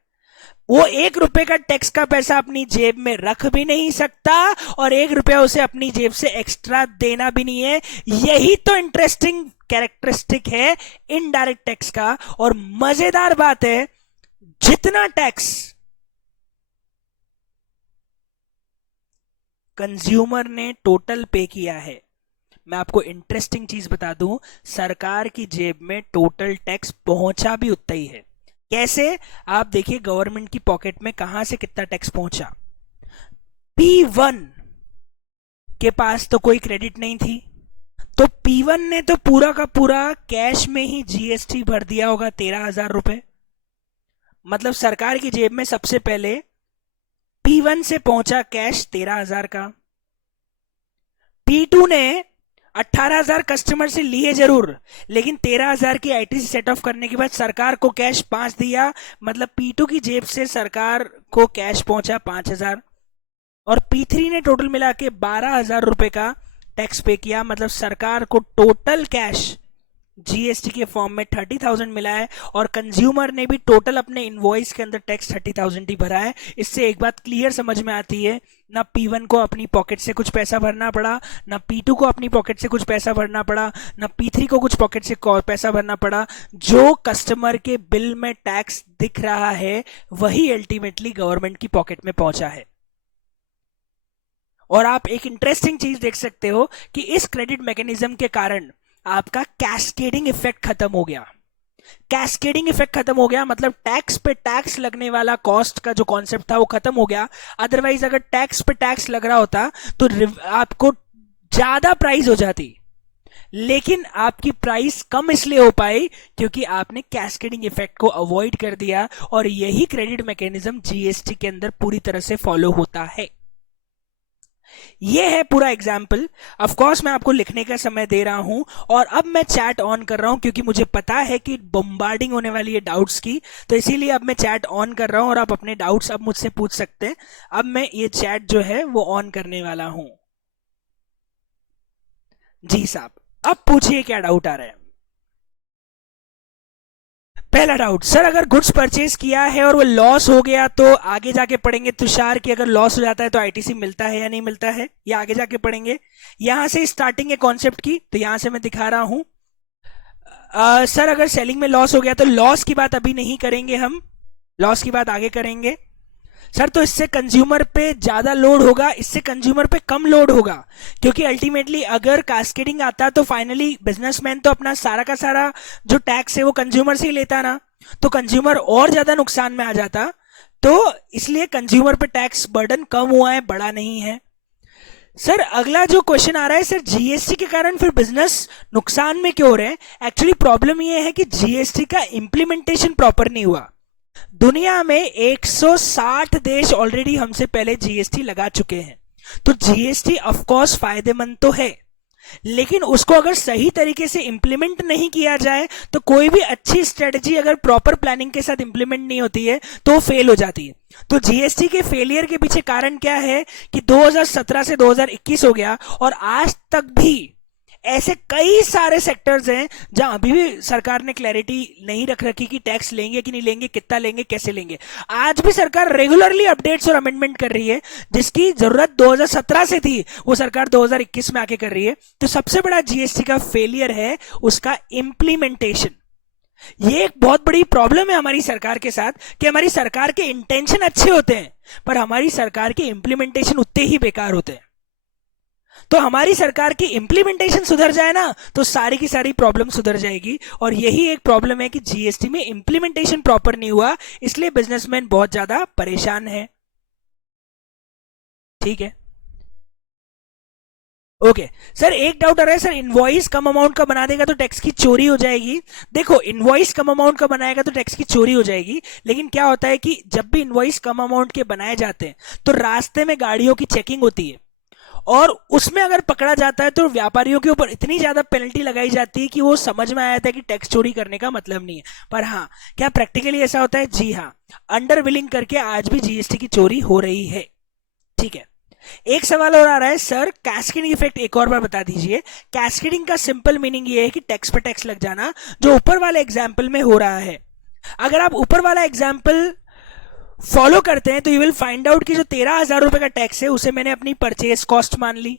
वो 1 रुपए का टैक्स का पैसा अपनी जेब में रख भी नहीं सकता, और 1 रुपया उसे अपनी जेब से एक्स्ट्रा देना भी नहीं है। यही तो इंटरेस्टिंग कैरेक्टरिस्टिक है इनडायरेक्ट टैक्स का। और मजेदार बात है, जितना टैक्स कंज्यूमर ने टोटल पे किया है, मैं आपको इंटरेस्टिंग चीज बता दूं, सरकार की जेब में टोटल टैक्स पहुंचा भी उतना ही है। कैसे? आप देखिए गवर्नमेंट की पॉकेट में कहां से कितना टैक्स पहुंचा। P1 के पास तो कोई क्रेडिट नहीं थी, तो P1 ने तो पूरा का पूरा कैश में ही जीएसटी भर दिया होगा 13,000 रुपए। मतलब सरकार की जेब में सबसे पहले P1 से पहुंचा कैश 13,000 का। P2 ने 18,000 कस्टमर से लिए जरूर, लेकिन 13,000 की आईटीसी सेट ऑफ करने के बाद सरकार को कैश 5 दिया। मतलब P2 की जेब से सरकार को कैश पहुंचा 5,000, और P3 ने टोटल मिला के 12,000 रुपए का टैक्स पे किया। मतलब सरकार को टोटल कैश जीएसटी के फॉर्म में 30,000 मिला है और कंज्यूमर ने भी टोटल अपने इनवॉइस के अंदर टैक्स 30,000 ही भरा है। इससे एक बात क्लियर समझ में आती है, ना P1 को अपनी पॉकेट से कुछ पैसा भरना पड़ा, ना P2 को अपनी पॉकेट से कुछ पैसा भरना पड़ा, ना P3 को कुछ पॉकेट से पैसा भरना पड़ा। जो कस्टमर के बिल में टैक्स दिख रहा है वही अल्टीमेटली गवर्नमेंट की पॉकेट में पहुंचा है। और आप एक इंटरेस्टिंग चीज देख सकते हो कि इस क्रेडिट मैकेनिज्म के कारण आपका कैस्केडिंग इफेक्ट खत्म हो गया। कैस्केडिंग इफेक्ट खत्म हो गया मतलब टैक्स पे टैक्स लगने वाला कॉस्ट का जो कॉन्सेप्ट था वो खत्म हो गया। अदरवाइज अगर टैक्स पे टैक्स लग रहा होता तो आपको ज्यादा प्राइस हो जाती, लेकिन आपकी प्राइस कम इसलिए हो पाई क्योंकि आपने कैस्केडिंग इफेक्ट को अवॉइड कर दिया। और यही क्रेडिट मैकेनिज्म जीएसटी के अंदर पूरी तरह से फॉलो होता है। ये है पूरा एग्जाम्पल। ऑफ कोर्स मैं आपको लिखने का समय दे रहा हूं और अब मैं चैट ऑन कर रहा हूं क्योंकि मुझे पता है कि बम्बार्डिंग होने वाली है डाउट्स की, तो इसीलिए अब मैं चैट ऑन कर रहा हूं और आप अपने डाउट्स अब मुझसे पूछ सकते हैं। अब मैं ये चैट जो है वो ऑन करने वाला हूं। जी साहब, अब पूछिए क्या डाउट आ रहा है। पहला डाउट, सर अगर गुड्स परचेज किया है और वो लॉस हो गया तो आगे जाके पढ़ेंगे तुषार कि अगर लॉस हो जाता है तो आईटीसी मिलता है या नहीं मिलता है, या आगे जाके पढ़ेंगे। यहां से स्टार्टिंग है कॉन्सेप्ट की, तो यहां से मैं दिखा रहा हूं। सर अगर सेलिंग में लॉस हो गया तो लॉस की बात अभी नहीं करेंगे, हम लॉस की बात आगे करेंगे। सर तो इससे कंज्यूमर पे ज्यादा लोड होगा, इससे कंज्यूमर पे कम लोड होगा, क्योंकि अल्टीमेटली अगर कास्केडिंग आता तो फाइनली बिजनेसमैन तो अपना सारा का सारा जो टैक्स है वो कंज्यूमर से ही लेता ना, तो कंज्यूमर और ज्यादा नुकसान में आ जाता। तो इसलिए कंज्यूमर पे टैक्स बर्डन कम हुआ है, बड़ा नहीं है। सर अगला जो क्वेश्चन आ रहा है, सर जीएसटी के कारण फिर बिजनेस नुकसान में क्यों हो रहे हैं। एक्चुअली प्रॉब्लम यह है कि जीएसटी का इंप्लीमेंटेशन प्रॉपर नहीं हुआ। दुनिया में 160 देश ऑलरेडी हमसे पहले जीएसटी लगा चुके हैं, तो जीएसटी ऑफ कोर्स फायदेमंद तो है, लेकिन उसको अगर सही तरीके से इंप्लीमेंट नहीं किया जाए तो कोई भी अच्छी स्ट्रेटजी अगर प्रॉपर प्लानिंग के साथ इंप्लीमेंट नहीं होती है तो फेल हो जाती है। तो जीएसटी के फेलियर के पीछे कारण क्या है कि 2017 से 2021 हो गया और आज तक भी ऐसे कई सारे सेक्टर्स हैं जहां अभी भी सरकार ने क्लैरिटी नहीं रख रखी कि टैक्स लेंगे कि नहीं लेंगे, कितना लेंगे, कैसे लेंगे। आज भी सरकार रेगुलरली अपडेट्स और अमेंडमेंट कर रही है, जिसकी जरूरत 2017 से थी वो सरकार 2021 में आके कर रही है। तो सबसे बड़ा जीएसटी का फेलियर है उसका इंप्लीमेंटेशन। ये एक बहुत बड़ी प्रॉब्लम है हमारी सरकार के साथ कि हमारी सरकार के इंटेंशन अच्छे होते हैं पर हमारी सरकार के इंप्लीमेंटेशन उतने ही बेकार होते हैं। तो हमारी सरकार की इंप्लीमेंटेशन सुधर जाए ना तो सारी की सारी प्रॉब्लम सुधर जाएगी। और यही एक प्रॉब्लम है कि जीएसटी में इंप्लीमेंटेशन प्रॉपर नहीं हुआ, इसलिए बिजनेसमैन बहुत ज्यादा परेशान है। ठीक है, ओके सर एक डाउट आ रहा है, सर इनवॉइस कम अमाउंट का बना देगा तो टैक्स की चोरी हो जाएगी। देखो इनवॉइस कम अमाउंट का बनाएगा तो टैक्स की चोरी हो जाएगी, लेकिन क्या होता है कि जब भी इनवॉइस कम अमाउंट के बनाए जाते हैं तो रास्ते में गाड़ियों की चेकिंग होती है और उसमें अगर पकड़ा जाता है तो व्यापारियों के ऊपर इतनी ज्यादा पेनल्टी लगाई जाती है कि वो समझ में आया था कि टैक्स चोरी करने का मतलब नहीं है। पर हाँ, क्या प्रैक्टिकली ऐसा होता है? जी हाँ, अंडर बिलिंग करके आज भी जीएसटी की चोरी हो रही है। ठीक है, एक सवाल और आ रहा है, सर कैस्केडिंग इफेक्ट एक और बार बता दीजिए। कैस्केडिंग का सिंपल मीनिंग ये है कि टैक्स पे टैक्स लग जाना, जो ऊपर वाले एग्जाम्पल में हो रहा है। अगर आप ऊपर वाला एग्जाम्पल फॉलो करते हैं तो यू विल फाइंड आउट कि जो 13,000 रुपए का टैक्स है उसे मैंने अपनी परचेज कॉस्ट मान ली।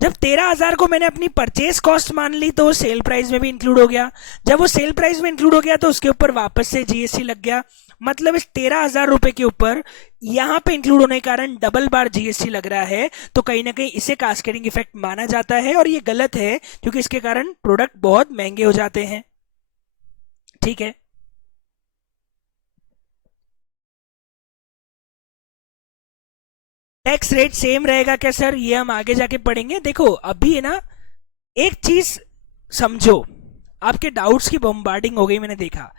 जब 13,000 को मैंने अपनी परचेज कॉस्ट मान ली तो सेल प्राइस में भी इंक्लूड हो गया। जब वो सेल प्राइस में इंक्लूड हो गया तो उसके ऊपर वापस से जीएसटी लग गया। मतलब इस 13,000 रुपए के ऊपर यहां पे इंक्लूड होने के कारण डबल बार जीएसटी लग रहा है। तो कहीं ना कहीं इसे कास्केडिंग इफेक्ट माना जाता है और ये गलत है क्योंकि इसके कारण प्रोडक्ट बहुत महंगे हो जाते हैं। ठीक है, टैक्स रेट सेम रहेगा क्या सर? ये हम आगे जाके पढ़ेंगे। देखो अभी है ना, एक चीज समझो, आपके डाउट्स की बम्बार्डिंग हो गई मैंने देखा,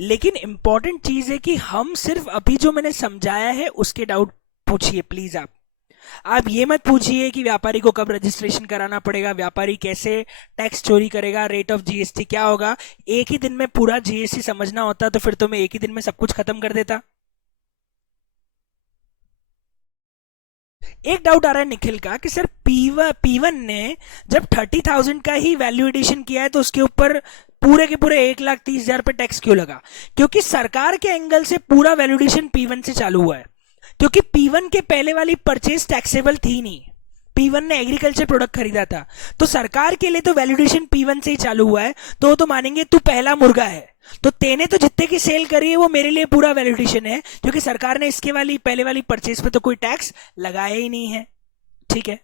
लेकिन इंपॉर्टेंट चीज है कि हम सिर्फ अभी जो मैंने समझाया है उसके डाउट पूछिए प्लीज। आप ये मत पूछिए कि व्यापारी को कब रजिस्ट्रेशन कराना पड़ेगा, व्यापारी कैसे टैक्स चोरी करेगा, रेट ऑफ जीएसटी क्या होगा। एक ही दिन में पूरा जीएसटी समझना होता तो फिर तो मैं एक ही दिन में सब कुछ खत्म कर देता। एक डाउट आ रहा है निखिल का कि सर P1 P1 ने जब 30,000 का ही वैल्यू एडिशन किया है तो उसके ऊपर पूरे के पूरे 1,30,000 पे टैक्स क्यों लगा? क्योंकि सरकार के एंगल से पूरा वैल्यू एडिशन P1 से चालू हुआ है, क्योंकि P1 के पहले वाली परचेज टैक्सेबल थी नहीं। P1 ने एग्रीकल्चर प्रोडक्ट खरीदा था, तो सरकार के लिए तो वैल्यूडेशन P1 से ही चालू हुआ है। तो मानेंगे तू पहला मुर्गा है, तो तेने तो जितने की सेल करी है वो मेरे लिए पूरा वैल्यूडेशन है, क्योंकि सरकार ने इसके वाली पहले वाली परचेज पे तो कोई टैक्स लगाया ही नहीं है। ठीक है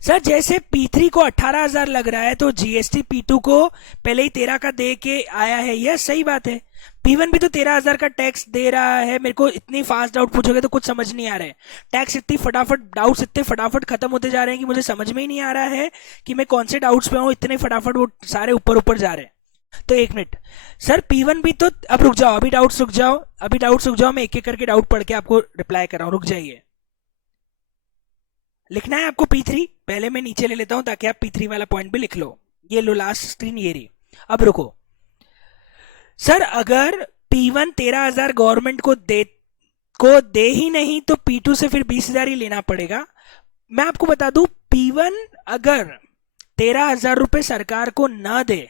सर, जैसे P3 को 18,000 लग रहा है तो जीएसटी P2 को पहले ही 13 का दे के आया है। यह सही बात है, P1 भी तो 13,000 का टैक्स दे रहा है। मेरे को इतनी फास्ट डाउट पूछोगे तो कुछ समझ नहीं आ रहा है। टैक्स इतनी फटाफट, डाउट्स इतने फटाफट खत्म होते जा रहे हैं कि मुझे समझ में ही नहीं आ रहा है कि मैं कौन से डाउट्स पे हूँ। इतने फटाफट वो सारे ऊपर ऊपर जा रहे हैं। तो एक मिनट सर, P1 भी तो, अब रुक जाओ, अभी डाउट्स रुक जाओ, मैं एक एक करके डाउट पढ़ के आपको रिप्लाई कर रहा हूँ। रुक जाइए, लिखना है आपको P3, पहले मैं नीचे ले लेता हूं ताकि आप P3 वाला पॉइंट भी लिख लो। ये लो लास्ट स्क्रीन ये रही। अब रुको सर, अगर P1 13,000 गवर्नमेंट को दे ही नहीं तो P2 से फिर 20,000 ही लेना पड़ेगा। मैं आपको बता दूं, P1 अगर 13,000 रुपए सरकार को ना दे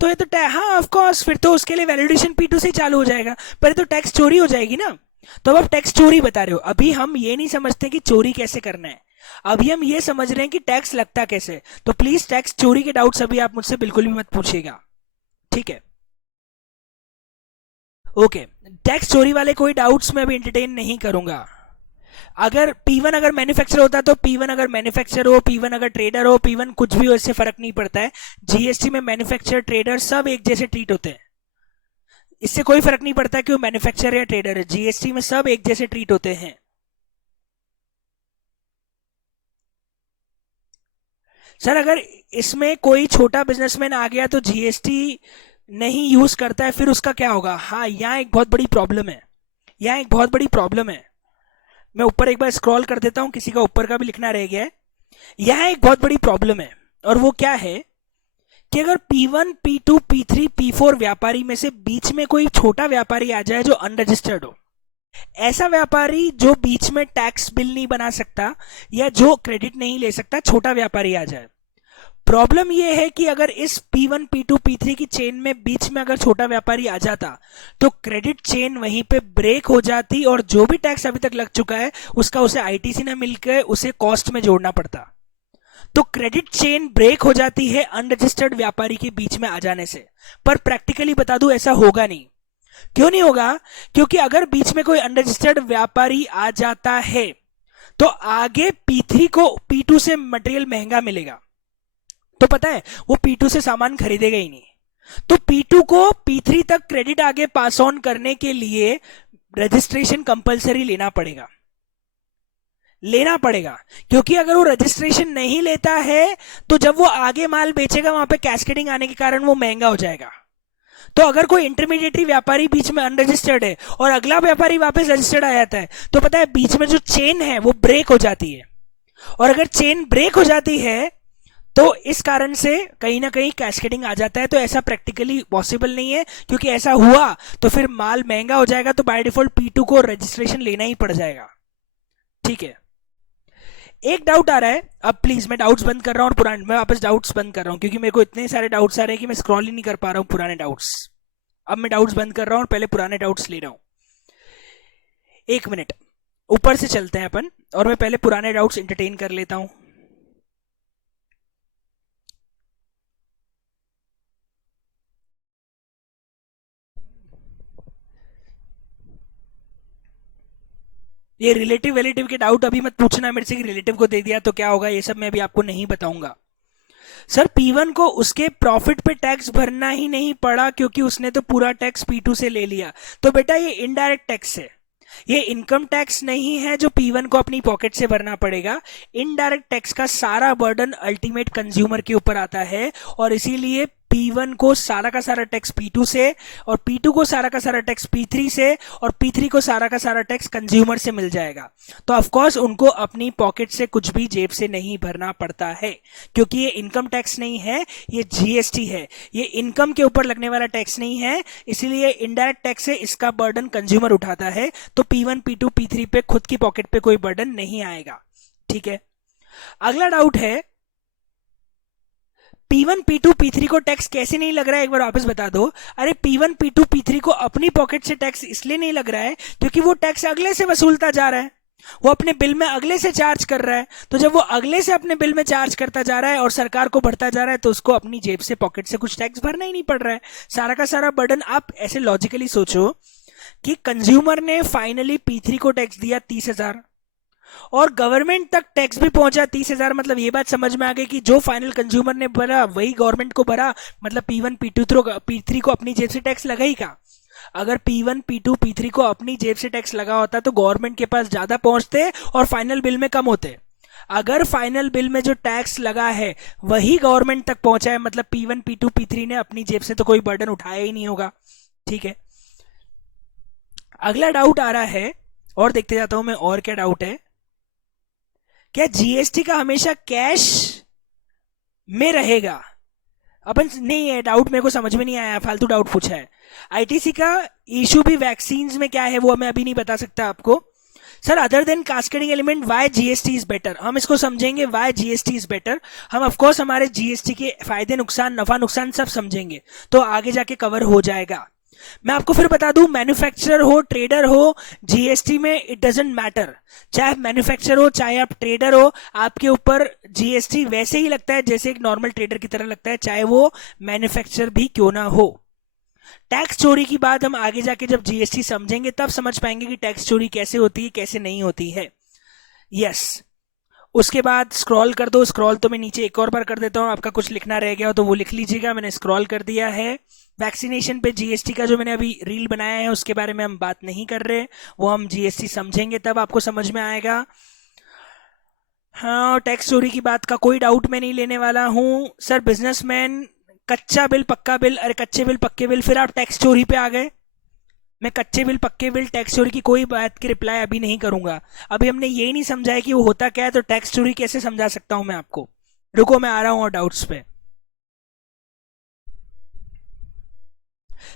तो ये तो हाँ ऑफ कोर्स, फिर तो उसके लिए वैलिडेशन P2 से चालू हो जाएगा, पर तो टैक्स चोरी हो जाएगी ना। तो अब आप टैक्स चोरी बता रहे हो, अभी हम ये नहीं समझते कि चोरी कैसे करना है, अभी हम ये समझ रहे हैं कि टैक्स लगता कैसे। तो प्लीज टैक्स चोरी के डाउट्स अभी आप मुझसे बिल्कुल भी मत पूछिएगा, ठीक है? ओके, टैक्स चोरी वाले कोई डाउट्स मैं अभी एंटरटेन नहीं करूंगा। अगर P1 अगर मैन्युफैक्चर होता तो P1 अगर मैन्युफैक्चर हो, P1 अगर ट्रेडर हो, P1 कुछ भी हो, इससे फर्क नहीं पड़ता है। जीएसटी में मैन्युफैक्चर ट्रेडर सब एक जैसे ट्रीट होते हैं, इससे कोई फर्क नहीं पड़ता कि वो मैन्युफैक्चरर या ट्रेडर है, जीएसटी में सब एक जैसे ट्रीट होते हैं। सर, अगर इसमें कोई छोटा बिजनेसमैन आ गया तो जीएसटी नहीं यूज करता है, फिर उसका क्या होगा? हाँ, यहाँ एक बहुत बड़ी प्रॉब्लम है, मैं ऊपर एक बार स्क्रॉल कर देता हूं, किसी का ऊपर का भी लिखना रह गया है। यहाँ एक बहुत बड़ी प्रॉब्लम है, और वो क्या है कि अगर P1, P2, P3, P4 व्यापारी में से बीच में कोई छोटा व्यापारी आ जाए जो अनरजिस्टर्ड हो, ऐसा व्यापारी जो बीच में टैक्स बिल नहीं बना सकता या जो क्रेडिट नहीं ले सकता, छोटा व्यापारी आ जाए। प्रॉब्लम यह है कि अगर इस P1, P2, P3 की चेन में बीच में अगर छोटा व्यापारी आ जाता तो क्रेडिट चेन वहीं पे ब्रेक हो जाती और जो भी टैक्स अभी तक लग चुका है उसका उसे आईटीसी ना मिलकर उसे कॉस्ट में जोड़ना पड़ता। तो क्रेडिट चेन ब्रेक हो जाती है अनरजिस्टर्ड व्यापारी के बीच में आ जाने से। पर प्रैक्टिकली बता दूं, ऐसा होगा नहीं। क्यों नहीं होगा? क्योंकि अगर बीच में कोई अनरजिस्टर्ड व्यापारी आ जाता है तो आगे P3 को P2 से मटेरियल महंगा मिलेगा, तो पता है वो P2 से सामान खरीदेगा ही नहीं। तो P2 को P3 तक क्रेडिट आगे पास ऑन करने के लिए रजिस्ट्रेशन कंपलसरी लेना पड़ेगा, क्योंकि अगर वो रजिस्ट्रेशन नहीं लेता है तो जब वो आगे माल बेचेगा वहां पे कैस्केडिंग आने के कारण वो महंगा हो जाएगा। तो अगर कोई इंटरमीडिएटरी व्यापारी बीच में अनरजिस्टर्ड है और अगला व्यापारी वापस रजिस्टर्ड आ जाता है, तो पता है बीच में जो चेन है वो ब्रेक हो जाती है, और अगर चेन ब्रेक हो जाती है तो इस कारण से कहीं ना कहीं कैस्केडिंग आ जाता है। तो ऐसा प्रैक्टिकली पॉसिबल नहीं है, क्योंकि ऐसा हुआ तो फिर माल महंगा हो जाएगा, तो बाय डिफॉल्ट P2 को रजिस्ट्रेशन लेना ही पड़ जाएगा। ठीक है, एक डाउट आ रहा है, अब प्लीज मैं डाउट्स बंद कर रहा हूं और पुराने, मैं वापस डाउट्स बंद कर रहा हूं क्योंकि मेरे को इतने सारे डाउट्स आ रहे हैं कि मैं स्क्रॉल ही नहीं कर पा रहा हूं पुराने डाउट्स। अब मैं डाउट्स बंद कर रहा हूं और पहले पुराने डाउट्स ले रहा हूं। एक मिनट, ऊपर से चलते हैं अपन, और मैं पहले पुराने डाउट्स एंटरटेन कर लेता हूं। ये रिलेटिव वेलेटिव के डाउट अभी मत पूछना मेरे से कि रिलेटिव को दे दिया तो क्या होगा, ये सब मैं अभी आपको नहीं बताऊंगा। सर, P1 को उसके प्रॉफिट पे टैक्स भरना ही नहीं पड़ा क्योंकि उसने तो पूरा टैक्स P2 से ले लिया। तो बेटा ये इनडायरेक्ट टैक्स है, ये इनकम टैक्स नहीं है जो P1 को अपनी पॉकेट से भरना पड़ेगा। इनडायरेक्ट टैक्स का सारा बर्डन अल्टीमेट कंज्यूमर के ऊपर आता है, और इसीलिए P1 को सारा का सारा टैक्स P2 से, और P2 को सारा का सारा टैक्स P3 से, और P3 को सारा का सारा टैक्स कंज्यूमर से मिल जाएगा। तो ऑफ कोर्स उनको अपनी पॉकेट से कुछ भी जेब से नहीं भरना पड़ता है, क्योंकि ये इनकम टैक्स नहीं है, ये जीएसटी है, ये इनकम के ऊपर लगने वाला टैक्स नहीं है, इसीलिए इनडायरेक्ट टैक्स है, इसका बर्डन कंज्यूमर उठाता है। तो P1, P2, P3 पे खुद की पॉकेट पे कोई बर्डन नहीं आएगा। ठीक है, अगला डाउट है P1 P2 P3 को टैक्स कैसे नहीं लग रहा है, एक बार वापस बता दो। अरे P1 P2 P3 को अपनी पॉकेट से टैक्स इसलिए नहीं लग रहा है क्योंकि वो टैक्स अगले से वसूलता जा रहा है, वो अपने बिल में अगले से चार्ज कर रहा है। तो जब वो अगले से अपने बिल में चार्ज करता जा रहा है और सरकार को भरता जा रहा है तो उसको अपनी जेब से पॉकेट से कुछ टैक्स भरना ही नहीं पड़ रहा है। सारा का सारा बर्डन, आप ऐसे लॉजिकली सोचो कि कंज्यूमर ने फाइनली P3 को टैक्स दिया 30,000 और गवर्नमेंट तक टैक्स भी पहुंचा 30,000। मतलब ये बात समझ में आ गई कि जो फाइनल कंज्यूमर ने भरा वही गवर्नमेंट को भरा। मतलब P1 P3 को अपनी जेब से टैक्स लगा ही का। अगर P1 P2 P3 को अपनी जेब से टैक्स लगा होता तो गवर्नमेंट के पास ज्यादा पहुंचते और फाइनल बिल में कम होते। अगर फाइनल बिल में जो टैक्स लगा है वही गवर्नमेंट तक पहुंचा है, मतलब P1 P2 P3 ने अपनी जेब से तो कोई बर्डन उठाया ही नहीं होगा। ठीक है, अगला डाउट आ रहा है और देखते जाता हूं मैं और क्या डाउट है। क्या जीएसटी का हमेशा कैश में रहेगा? अपन नहीं, है डाउट मेरे को समझ में नहीं आया, फालतू डाउट पूछा है। आईटीसी का इशू भी वैक्सीन में क्या है वो मैं अभी नहीं बता सकता आपको। Sir other than cascading element why GST is better, हम इसको समझेंगे वाई जीएसटी इज बेटर। हम ऑफकोर्स हमारे जीएसटी के फायदे नुकसान नफा नुकसान सब समझेंगे तो आगे जाके कवर हो जाएगा। मैं आपको फिर बता दूं, मैन्युफैक्चरर हो ट्रेडर हो, जीएसटी में इट डजंट मैटर। चाहे आप मैन्युफैक्चरर हो चाहे आप ट्रेडर हो, आपके ऊपर जीएसटी वैसे ही लगता है जैसे एक नॉर्मल ट्रेडर की तरह लगता है, चाहे वो मैन्युफैक्चरर भी क्यों ना हो। टैक्स चोरी की बात हम आगे जाके जब जीएसटी समझेंगे तब समझ पाएंगे कि टैक्स चोरी कैसे होती है कैसे नहीं होती है। यस, उसके बाद स्क्रॉल कर दो। स्क्रॉल तो मैं नीचे एक और बार कर देता हूं, आपका कुछ लिखना रह गया हो तो वो लिख लीजिएगा। मैंने स्क्रॉल कर दिया है। वैक्सीनेशन पे जीएसटी का जो मैंने अभी रील बनाया है उसके बारे में हम बात नहीं कर रहे, वो हम जीएसटी समझेंगे तब आपको समझ में आएगा। हाँ, टैक्स चोरी की बात का कोई डाउट मैं नहीं लेने वाला हूं। सर बिजनेसमैन कच्चा बिल पक्का बिल, अरे कच्चे बिल पक्के बिल, फिर आप टैक्स चोरी पे आ गए। मैं कच्चे बिल पक्के बिल टैक्स चोरी की कोई बात की रिप्लाई अभी नहीं करूंगा। अभी हमने यही नहीं समझा है कि वो होता क्या है, तो टैक्स चोरी कैसे समझा सकता हूं मैं आपको। रुको मैं आ रहा हूं और डाउट्स पे।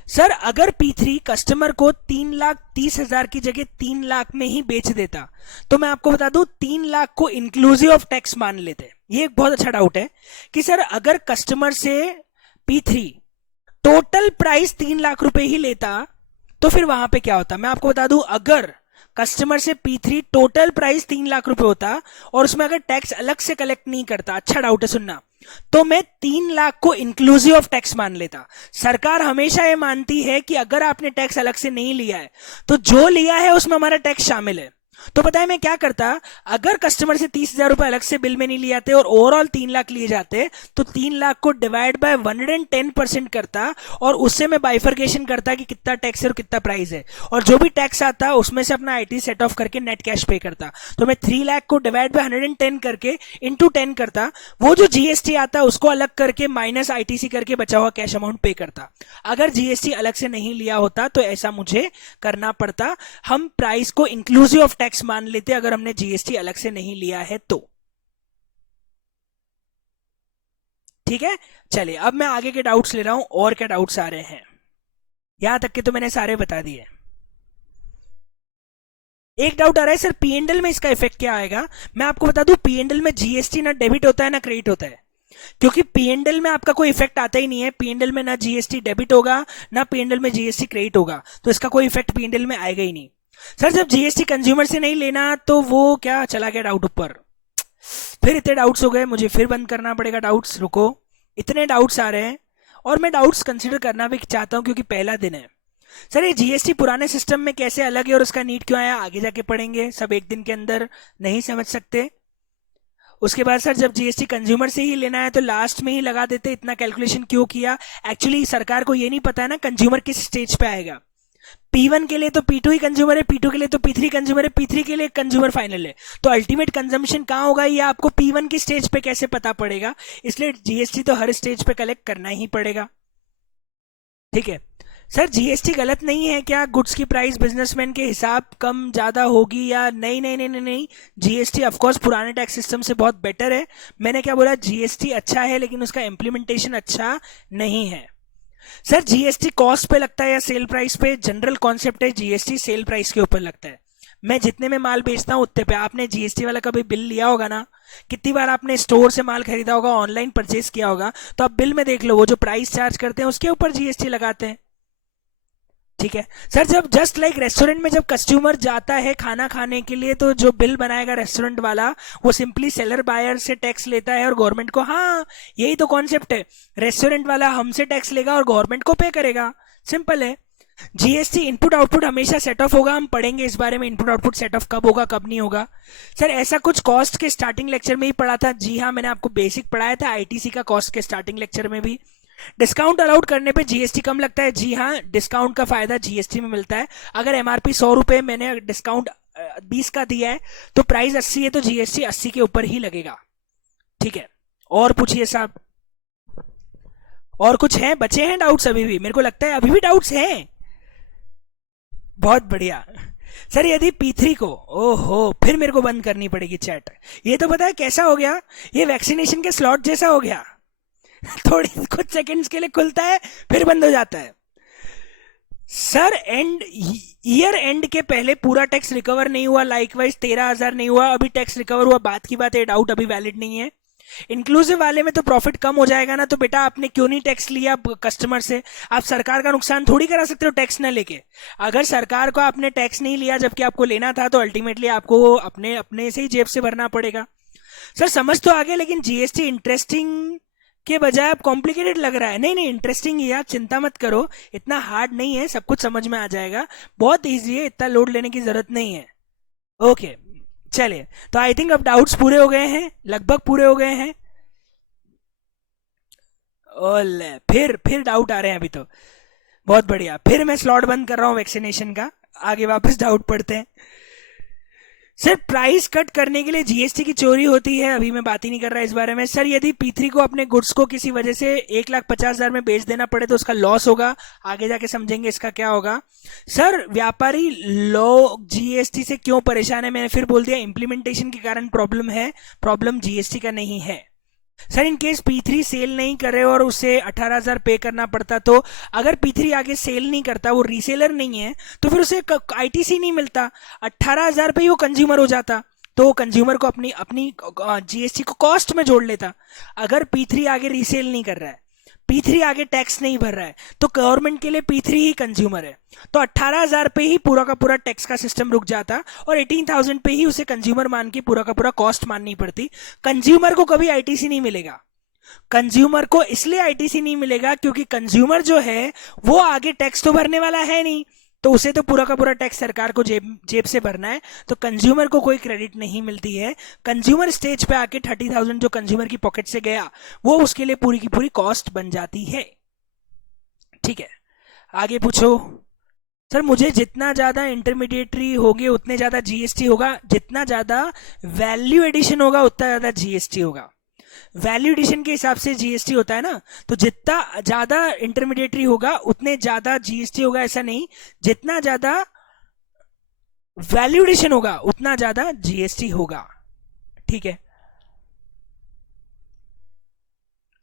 सर अगर P3 कस्टमर को 3,30,000 की जगह 3 लाख में ही बेच देता तो मैं आपको बता दूं 3 लाख को इंक्लूसिव ऑफ टैक्स मान लेते। ये एक बहुत अच्छा डाउट है कि सर अगर कस्टमर से P3 टोटल प्राइस 3 लाख रुपए ही लेता तो फिर वहां पे क्या होता। मैं आपको बता दूं, अगर कस्टमर से P3 टोटल प्राइस 3 लाख रुपए होता और उसमें अगर टैक्स अलग से कलेक्ट नहीं करता, अच्छा डाउट है सुनना, तो मैं 3 लाख को इंक्लूसिव ऑफ टैक्स मान लेता। सरकार हमेशा ये मानती है कि अगर आपने टैक्स अलग से नहीं लिया है तो जो लिया है उसमें हमारा टैक्स शामिल है। तो पता है मैं क्या करता, अगर कस्टमर से 30,000 रुपए अलग से बिल में नहीं लिए जाते और ओवरऑल 3 लाख लिए जाते तो 3 लाख को डिवाइड बाय 110% करता और उससे मैं बाइफर्केशन करता कि कितना टैक्स है और कितना प्राइस है, और जो भी टैक्स आता उसमें से अपना आईटी सेट ऑफ करके नेट कैश पे करता। तो मैं 3 लाख को डिवाइड बाय 110 करके इंटू 10 करता, वो जो जीएसटी आता उसको अलग करके माइनस आईटीसी करके बचा हुआ कैश अमाउंट पे करता। अगर जीएसटी अलग से नहीं लिया होता तो ऐसा मुझे करना पड़ता। हम प्राइस को इंक्लूसिव ऑफ टैक्स मान लेते अगर हमने जीएसटी अलग से नहीं लिया है तो। ठीक है, चलिए अब मैं आगे के डाउट्स ले रहा हूं और क्या डाउट्स आ रहे हैं। यहां तक के तो मैंने सारे बता दिए। एक डाउट आ रहा है सर पीएनडल में इसका इफेक्ट क्या आएगा। मैं आपको बता दूं पीएनडल में जीएसटी ना डेबिट होता है ना क्रेडिट होता है, क्योंकि पीएनडल में आपका कोई इफेक्ट आता ही नहीं है। पीएनडल में ना जीएसटी डेबिट होगा ना पीएनडल में जीएसटी क्रेडिट होगा, तो इसका कोई इफेक्ट पीएनडल में आएगा ही नहीं। सर जब जीएसटी कंज्यूमर से नहीं लेना तो वो क्या चला गया डाउट ऊपर। फिर इतने डाउट्स हो गए, मुझे फिर बंद करना पड़ेगा डाउट्स। रुको, इतने डाउट्स आ रहे हैं और मैं डाउट्स कंसिडर करना भी चाहता हूं क्योंकि पहला दिन है। सर ये जीएसटी पुराने सिस्टम में कैसे अलग है और उसका नीड क्यों आया, आगे जाके पढ़ेंगे, सब एक दिन के अंदर नहीं समझ सकते। उसके बाद सर जब जीएसटी कंज्यूमर से ही लेना है तो लास्ट में ही लगा देते, इतना कैलकुलेशन क्यों किया। एक्चुअली सरकार को ये नहीं पता है ना कंज्यूमर किस स्टेज पे आएगा। P1 के लिए तो P2 ही कंज्यूमर है, P2 के लिए तो P3 कंज्यूमर है, P3 के लिए कंज्यूमर फाइनल है। तो अल्टीमेट कंजम्पशन कहां होगा ये आपको P1 की स्टेज पे कैसे पता पड़ेगा, इसलिए जीएसटी तो हर स्टेज पे कलेक्ट करना ही पड़ेगा। ठीक है सर, जीएसटी गलत नहीं है क्या, गुड्स की प्राइस बिजनेसमैन के हिसाब कम ज्यादा होगी या नहीं। नहीं नहीं नहीं नहीं, जीएसटी ऑफकोर्स पुराने टैक्स सिस्टम से बहुत बेटर है। मैंने क्या बोला, जीएसटी अच्छा है लेकिन उसका इंप्लीमेंटेशन अच्छा नहीं है। सर जीएसटी कॉस्ट पे लगता है या सेल प्राइस पे, जनरल कॉन्सेप्ट है जीएसटी सेल प्राइस के ऊपर लगता है। मैं जितने में माल बेचता हूँ उतने पे। आपने जीएसटी वाला कभी बिल लिया होगा ना, कितनी बार आपने स्टोर से माल खरीदा होगा, ऑनलाइन परचेस किया होगा, तो आप बिल में देख लो वो जो प्राइस चार्ज करते हैं उसके ऊपर जीएसटी लगाते हैं। ठीक है सर, जब जस्ट लाइक रेस्टोरेंट में जब कस्टमर जाता है खाना खाने के लिए, तो जो बिल बनाएगा रेस्टोरेंट वाला, वो सिंपली सेलर बायर से टैक्स लेता है और गवर्नमेंट को, हाँ यही तो कॉन्सेप्ट है, रेस्टोरेंट वाला हमसे टैक्स लेगा और गवर्नमेंट को पे करेगा, सिंपल है। जीएसटी इनपुट आउटपुट हमेशा सेट ऑफ होगा, हम पढ़ेंगे इस बारे में इनपुट आउटपुट सेट ऑफ कब होगा कब नहीं होगा। सर ऐसा कुछ कॉस्ट के स्टार्टिंग लेक्चर में ही पढ़ा था, जी हाँ मैंने आपको बेसिक पढ़ाया था आईटीसी का कॉस्ट के स्टार्टिंग लेक्चर में भी। डिस्काउंट अलाउड करने पे जीएसटी कम लगता है, जी हाँ डिस्काउंट का फायदा जीएसटी में मिलता है। अगर एमआरपी 100 रुपए मैंने डिस्काउंट 20 का दिया है तो प्राइस 80 है तो जीएसटी 80 के ऊपर ही लगेगा। ठीक है, और पूछिए साहब, और कुछ है, बचे हैं डाउट्स अभी भी? मेरे को लगता है अभी भी डाउट्स हैं। बहुत बढ़िया सर, यदि P3 को, ओहो फिर मेरे को बंद करनी पड़ेगी चैट। ये तो पता है कैसा हो गया, ये वैक्सीनेशन के स्लॉट जैसा हो गया थोड़ी कुछ सेकंड्स के लिए खुलता है फिर बंद हो जाता है। सर एंड ईयर एंड के पहले पूरा टैक्स रिकवर नहीं हुआ, लाइकवाइज 13,000 नहीं हुआ, अभी टैक्स रिकवर हुआ, बात की बात है, डाउट अभी वैलिड नहीं है। इंक्लूसिव वाले में तो प्रॉफिट कम हो जाएगा ना, तो बेटा आपने क्यों नहीं टैक्स लिया कस्टमर से? आप सरकार का नुकसान थोड़ी करा सकते हो टैक्स न लेके। अगर सरकार को आपने टैक्स नहीं लिया जबकि आपको लेना था, तो अल्टीमेटली आपको अपने अपने से ही जेब से भरना पड़ेगा। सर समझ तो आ गया, लेकिन जीएसटी इंटरेस्टिंग के बजाय अब कॉम्प्लिकेटेड लग रहा है। नहीं नहीं, इंटरेस्टिंग ही है, आप चिंता मत करो, इतना हार्ड नहीं है, सब कुछ समझ में आ जाएगा, बहुत ईजी है, इतना लोड लेने की जरूरत नहीं है। ओके चलिए, तो आई थिंक अब डाउट्स पूरे हो गए हैं, लगभग पूरे हो गए हैं। ओले फिर डाउट आ रहे हैं अभी तो, बहुत बढ़िया, फिर मैं स्लॉट बंद कर रहा हूँ वैक्सीनेशन का, आगे वापस डाउट पढ़ते हैं। सर प्राइस कट करने के लिए जीएसटी की चोरी होती है, अभी मैं बात ही नहीं कर रहा इस बारे में। सर यदि P3 को अपने गुड्स को किसी वजह से 1,50,000 में बेच देना पड़े तो उसका लॉस होगा, आगे जाके समझेंगे इसका क्या होगा। सर व्यापारी लोग जीएसटी से क्यों परेशान है, मैंने फिर बोल दिया, इंप्लीमेंटेशन के कारण प्रॉब्लम है, प्रॉब्लम जीएसटी का नहीं है। Sir in case P3 cell नहीं करे और उसे 18,000 पे करना पड़ता, तो अगर P3 आगे सेल नहीं करता, वो रीसेलर नहीं है, तो फिर उसे आईटीसी नहीं मिलता, 18,000 पे ही वो कंज्यूमर हो जाता, तो कंज्यूमर को अपनी अपनी जीएसटी को कॉस्ट में जोड़ लेता। अगर P3 आगे रीसेल नहीं कर रहा है, P3 आगे टैक्स नहीं भर रहा है, तो गवर्नमेंट के लिए P3 ही कंज्यूमर है, तो 18,000 पे ही पूरा का पूरा टैक्स का सिस्टम रुक जाता और 18,000 पे ही उसे कंज्यूमर मान के पूरा का पूरा कॉस्ट माननी पड़ती। कंज्यूमर को कभी आईटीसी नहीं मिलेगा। कंज्यूमर को इसलिए आईटीसी नहीं मिलेगा क्योंकि कंज्यूमर जो है वो आगे टैक्स तो भरने वाला है नहीं, तो उसे तो पूरा का पूरा टैक्स सरकार को जेब से भरना है, तो कंज्यूमर को कोई क्रेडिट नहीं मिलती है। कंज्यूमर स्टेज पे आके 30,000 जो कंज्यूमर की पॉकेट से गया वो उसके लिए पूरी की पूरी कॉस्ट बन जाती है। ठीक है, आगे पूछो। सर मुझे जितना ज्यादा इंटरमीडिएटरी होंगे उतने ज्यादा जीएसटी होगा, जितना ज्यादा वैल्यू एडिशन होगा उतना ज्यादा जीएसटी होगा। वैल्यू एडिशन के हिसाब से जीएसटी होता है ना, तो जितना ज्यादा इंटरमीडिएटरी होगा उतने ज्यादा जीएसटी होगा, ऐसा नहीं, जितना ज्यादा वैल्यू एडिशन होगा उतना ज्यादा जीएसटी होगा। ठीक है,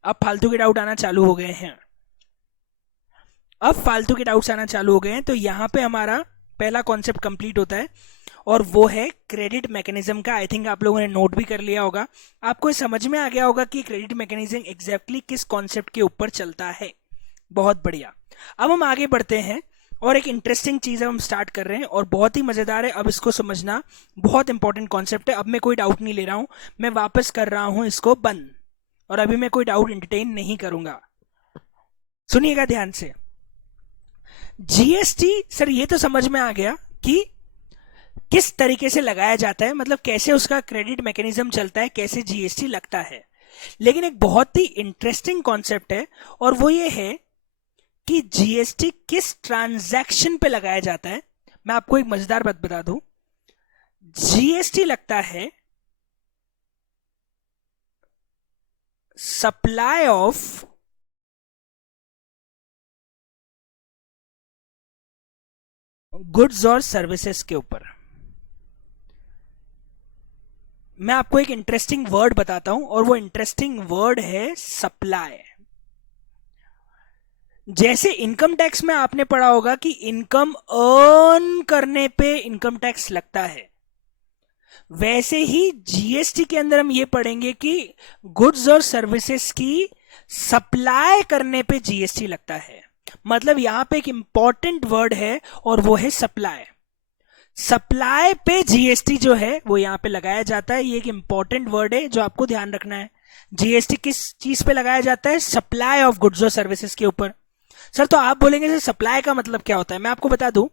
अब फालतू के डाउट आना चालू हो गए हैं, अब फालतू के डाउट्स आना चालू हो गए हैं, तो यहां पे हमारा पहला कॉन्सेप्ट कंप्लीट होता है और वो है क्रेडिट मैकेनिज्म का। आई थिंक आप लोगों ने नोट भी कर लिया होगा, आपको समझ में आ गया होगा कि क्रेडिट मैकेनिज्म एग्जैक्टली किस कॉन्सेप्ट के ऊपर चलता है। बहुत बढ़िया, अब हम आगे बढ़ते हैं और एक इंटरेस्टिंग चीज हम स्टार्ट कर रहे हैं और बहुत ही मजेदार है, अब इसको समझना, बहुत इंपॉर्टेंट कॉन्सेप्ट है। अब मैं कोई डाउट नहीं ले रहा हूं, मैं वापस कर रहा हूं इसको बंद, और अभी मैं कोई डाउट एंटरटेन नहीं करूंगा, सुनिएगा ध्यान से। जीएसटी सर ये तो समझ में आ गया कि किस तरीके से लगाया जाता है, मतलब कैसे उसका क्रेडिट मैकेनिज्म चलता है, कैसे जीएसटी लगता है, लेकिन एक बहुत ही इंटरेस्टिंग कॉन्सेप्ट है और वो ये है कि जीएसटी किस ट्रांजैक्शन पे लगाया जाता है। मैं आपको एक मजेदार बात बता दूं, जीएसटी लगता है सप्लाई ऑफ गुड्स और सर्विसेज के ऊपर। मैं आपको एक इंटरेस्टिंग वर्ड बताता हूं और वो इंटरेस्टिंग वर्ड है सप्लाई। जैसे इनकम टैक्स में आपने पढ़ा होगा कि इनकम अर्न करने पे इनकम टैक्स लगता है, वैसे ही जीएसटी के अंदर हम ये पढ़ेंगे कि गुड्स और सर्विसेज की सप्लाई करने पे जीएसटी लगता है। मतलब यहां पे एक इंपॉर्टेंट वर्ड है और वो है सप्लाई। सप्लाई पे जीएसटी जो है वो यहां पे लगाया जाता है। ये एक इंपॉर्टेंट वर्ड है जो आपको ध्यान रखना है। जीएसटी किस चीज पे लगाया जाता है? सप्लाई ऑफ गुड्स और सर्विसेज के ऊपर। सर तो आप बोलेंगे सर सप्लाई का मतलब क्या होता है? मैं आपको बता दूं,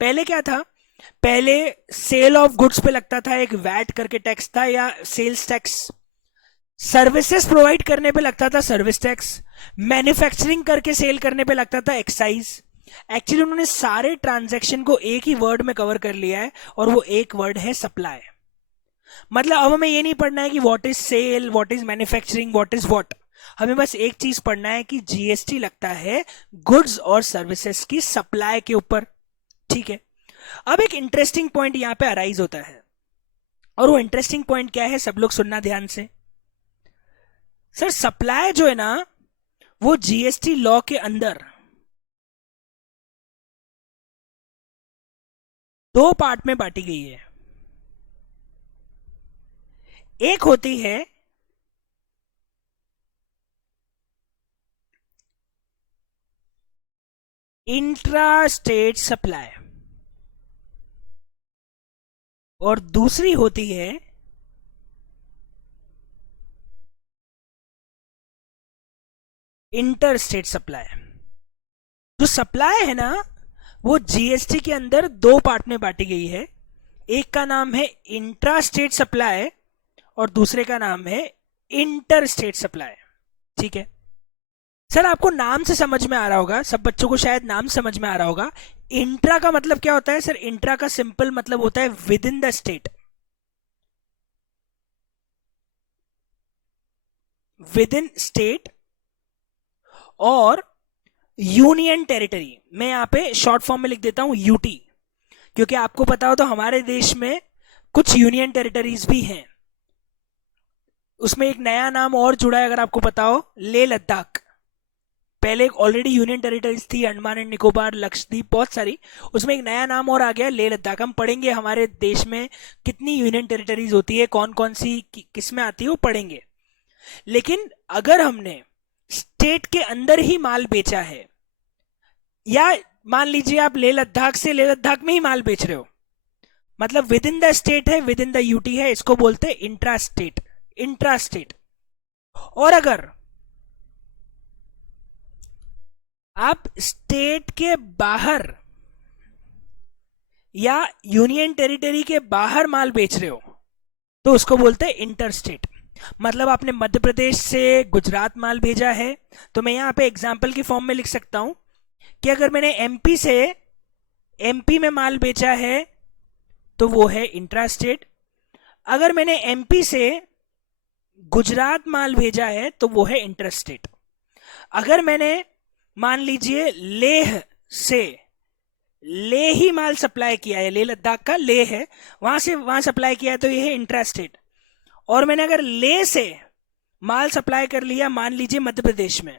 पहले क्या था, पहले सेल ऑफ गुड्स पे लगता था एक वैट करके टैक्स था या सेल्स टैक्स, सर्विसेज प्रोवाइड करने पे लगता था सर्विस टैक्स, मैन्युफैक्चरिंग करके सेल करने पे लगता था एक्साइज। एक्चुअली उन्होंने सारे ट्रांजैक्शन को एक ही वर्ड में कवर कर लिया है और वो एक वर्ड है सप्लाई। मतलब अब हमें ये नहीं पढ़ना है कि what is sale, what is manufacturing, what is what. हमें बस एक चीज पढ़ना है कि जीएसटी लगता है गुड्स और सर्विसेज की सप्लाई के ऊपर। ठीक है, अब एक इंटरेस्टिंग पॉइंट यहां पे अराइज होता है और वो इंटरेस्टिंग पॉइंट क्या है, सब लोग सुनना ध्यान से। सर सप्लाई जो है ना वो जीएसटी लॉ के अंदर दो पार्ट में बांटी गई है। एक होती है इंट्रा स्टेट सप्लाई और दूसरी होती है इंटर स्टेट सप्लाई। जो सप्लाई है ना वो जीएसटी के अंदर दो पार्ट में बांटी गई है। एक का नाम है इंट्रा स्टेट सप्लाई और दूसरे का नाम है इंटर स्टेट सप्लाई। ठीक है सर, आपको नाम से समझ में आ रहा होगा, सब बच्चों को शायद नाम समझ में आ रहा होगा। इंट्रा का मतलब क्या होता है? सर इंट्रा का सिंपल मतलब होता है with in the state, with in state और यूनियन टेरिटरी। मैं यहां पे शॉर्ट फॉर्म में लिख देता हूं यूटी, क्योंकि आपको पता हो तो हमारे देश में कुछ यूनियन टेरिटरीज भी हैं। उसमें एक नया नाम और जुड़ा है, अगर आपको पता हो, लेह लद्दाख। पहले एक ऑलरेडी यूनियन टेरिटरीज थी, अंडमान एंड निकोबार, लक्षद्वीप, बहुत सारी। उसमें एक नया नाम और आ गया, लेह लद्दाख। हम पढ़ेंगे हमारे देश में कितनी यूनियन टेरिटरीज होती है, कौन कौन सी किस में आती है, वो पढ़ेंगे। लेकिन अगर हमने स्टेट के अंदर ही माल बेचा है, या मान लीजिए आप लेह लद्दाख से लेह लद्दाख में ही माल बेच रहे हो, मतलब विद इन द स्टेट है, विद इन द यूटी है, इसको बोलते हैं इंट्रा स्टेट, इंट्रा स्टेट। और अगर आप स्टेट के बाहर या यूनियन टेरिटरी के बाहर माल बेच रहे हो तो उसको बोलते हैं इंटर स्टेट। मतलब आपने मध्य प्रदेश से गुजरात माल भेजा है तो मैं यहां पे एग्जाम्पल की फॉर्म में लिख सकता हूं कि अगर मैंने एमपी से एमपी में माल बेचा है तो वो है इंट्रा स्टेट। अगर मैंने एमपी से गुजरात माल भेजा है तो वो है इंटर स्टेट। अगर मैंने मान लीजिए लेह से लेह ही माल सप्लाई किया है, लेह लद्दाख का लेह है, वहां से वहां सप्लाई किया है तो ये है इंट्रा स्टेट। और मैंने अगर लेह से माल सप्लाई कर लिया मान लीजिए मध्य प्रदेश में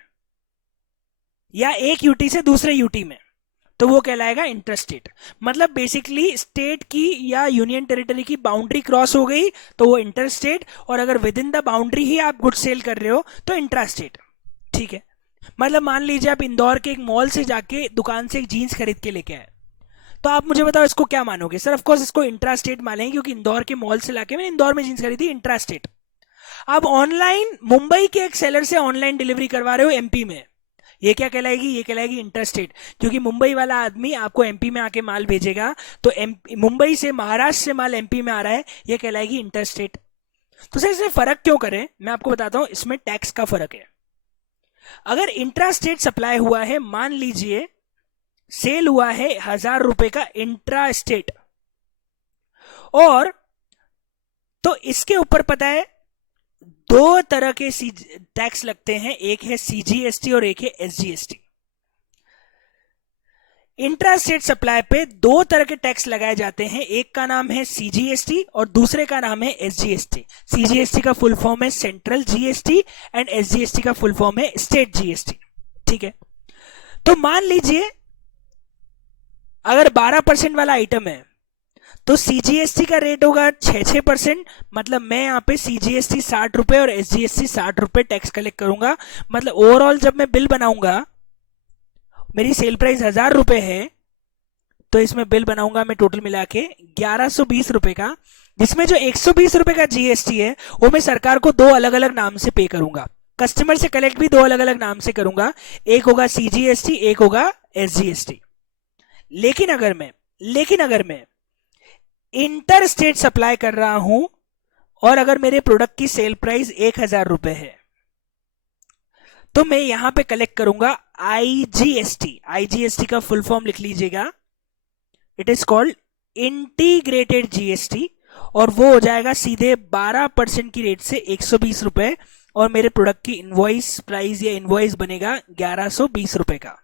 या एक यूटी से दूसरे यूटी में तो वो कहलाएगा इंटर स्टेट। मतलब बेसिकली स्टेट की या यूनियन टेरिटरी की बाउंड्री क्रॉस हो गई तो वो इंटर स्टेट, और अगर विद इन द बाउंड्री ही आप गुड सेल कर रहे हो तो इंट्रा स्टेट। ठीक है, मतलब मान लीजिए आप इंदौर के एक मॉल से जाके दुकान से एक जीन्स खरीद के लेके आए, तो आप मुझे बताओ इसको क्या मानोगे? सर ऑफ कोर्स इसको इंट्रा स्टेट मानेंगे क्योंकि इंदौर के मॉल से लाके मैंने इंदौर में जीन्स खरीदी, इंट्रा स्टेट। अब ऑनलाइन मुंबई के एक सेलर से ऑनलाइन डिलीवरी करवा रहे हो एमपी में, ये क्या कहलाएगी? ये कहलाएगी इंटर स्टेट, क्योंकि मुंबई वाला आदमी आपको एमपी में आके माल भेजेगा तो मुंबई से महाराष्ट्र से माल एमपी में आ रहा है, ये कहलाएगी इंटर स्टेट। तो सर इसमें फर्क क्यों करें? मैं आपको बताता हूं, इसमें टैक्स का फर्क है। अगर इंट्रा स्टेट सप्लाई हुआ है, मान लीजिए सेल हुआ है 1000 रुपए का इंट्रा स्टेट, और तो इसके ऊपर पता है दो तरह के टैक्स लगते हैं, एक है सीजीएसटी और एक है एसजीएसटी। इंट्रा स्टेट सप्लाई पे दो तरह के टैक्स लगाए जाते हैं, एक का नाम है सीजीएसटी और दूसरे का नाम है एसजीएसटी। सीजीएसटी का फुल फॉर्म है सेंट्रल जीएसटी एंड एसजीएसटी का फुल फॉर्म है स्टेट जीएसटी। ठीक है, तो मान लीजिए अगर 12% वाला आइटम है तो सीजीएसटी का रेट होगा 6%, मतलब मैं यहाँ पे सीजीएसटी 60 रुपए और एसजीएसटी 60 रुपए टैक्स कलेक्ट करूंगा। मतलब ओवरऑल जब मैं बिल बनाऊंगा, मेरी सेल प्राइस 1000 रुपए है, तो इसमें बिल बनाऊंगा मैं टोटल मिला के 1120 रुपए का, जिसमें जो 120 रुपए का जीएसटी है वो मैं सरकार को 2 अलग अलग नाम से पे करूंगा। कस्टमर से कलेक्ट भी 2 अलग अलग नाम से करूंगा, एक होगा सीजीएसटी, एक होगा एसजीएसटी। लेकिन अगर मैं इंटर स्टेट सप्लाई कर रहा हूं और अगर मेरे प्रोडक्ट की सेल प्राइस 1000 रुपए है, तो मैं यहां पे कलेक्ट करूंगा आईजीएसटी। आईजीएसटी का फुल फॉर्म लिख लीजिएगा, it is called integrated GST, और वो हो जाएगा सीधे 12% की रेट से 120 रुपए, और मेरे प्रोडक्ट की इनवॉइस प्राइस या इनवॉइस बनेगा 1120 रुपए का।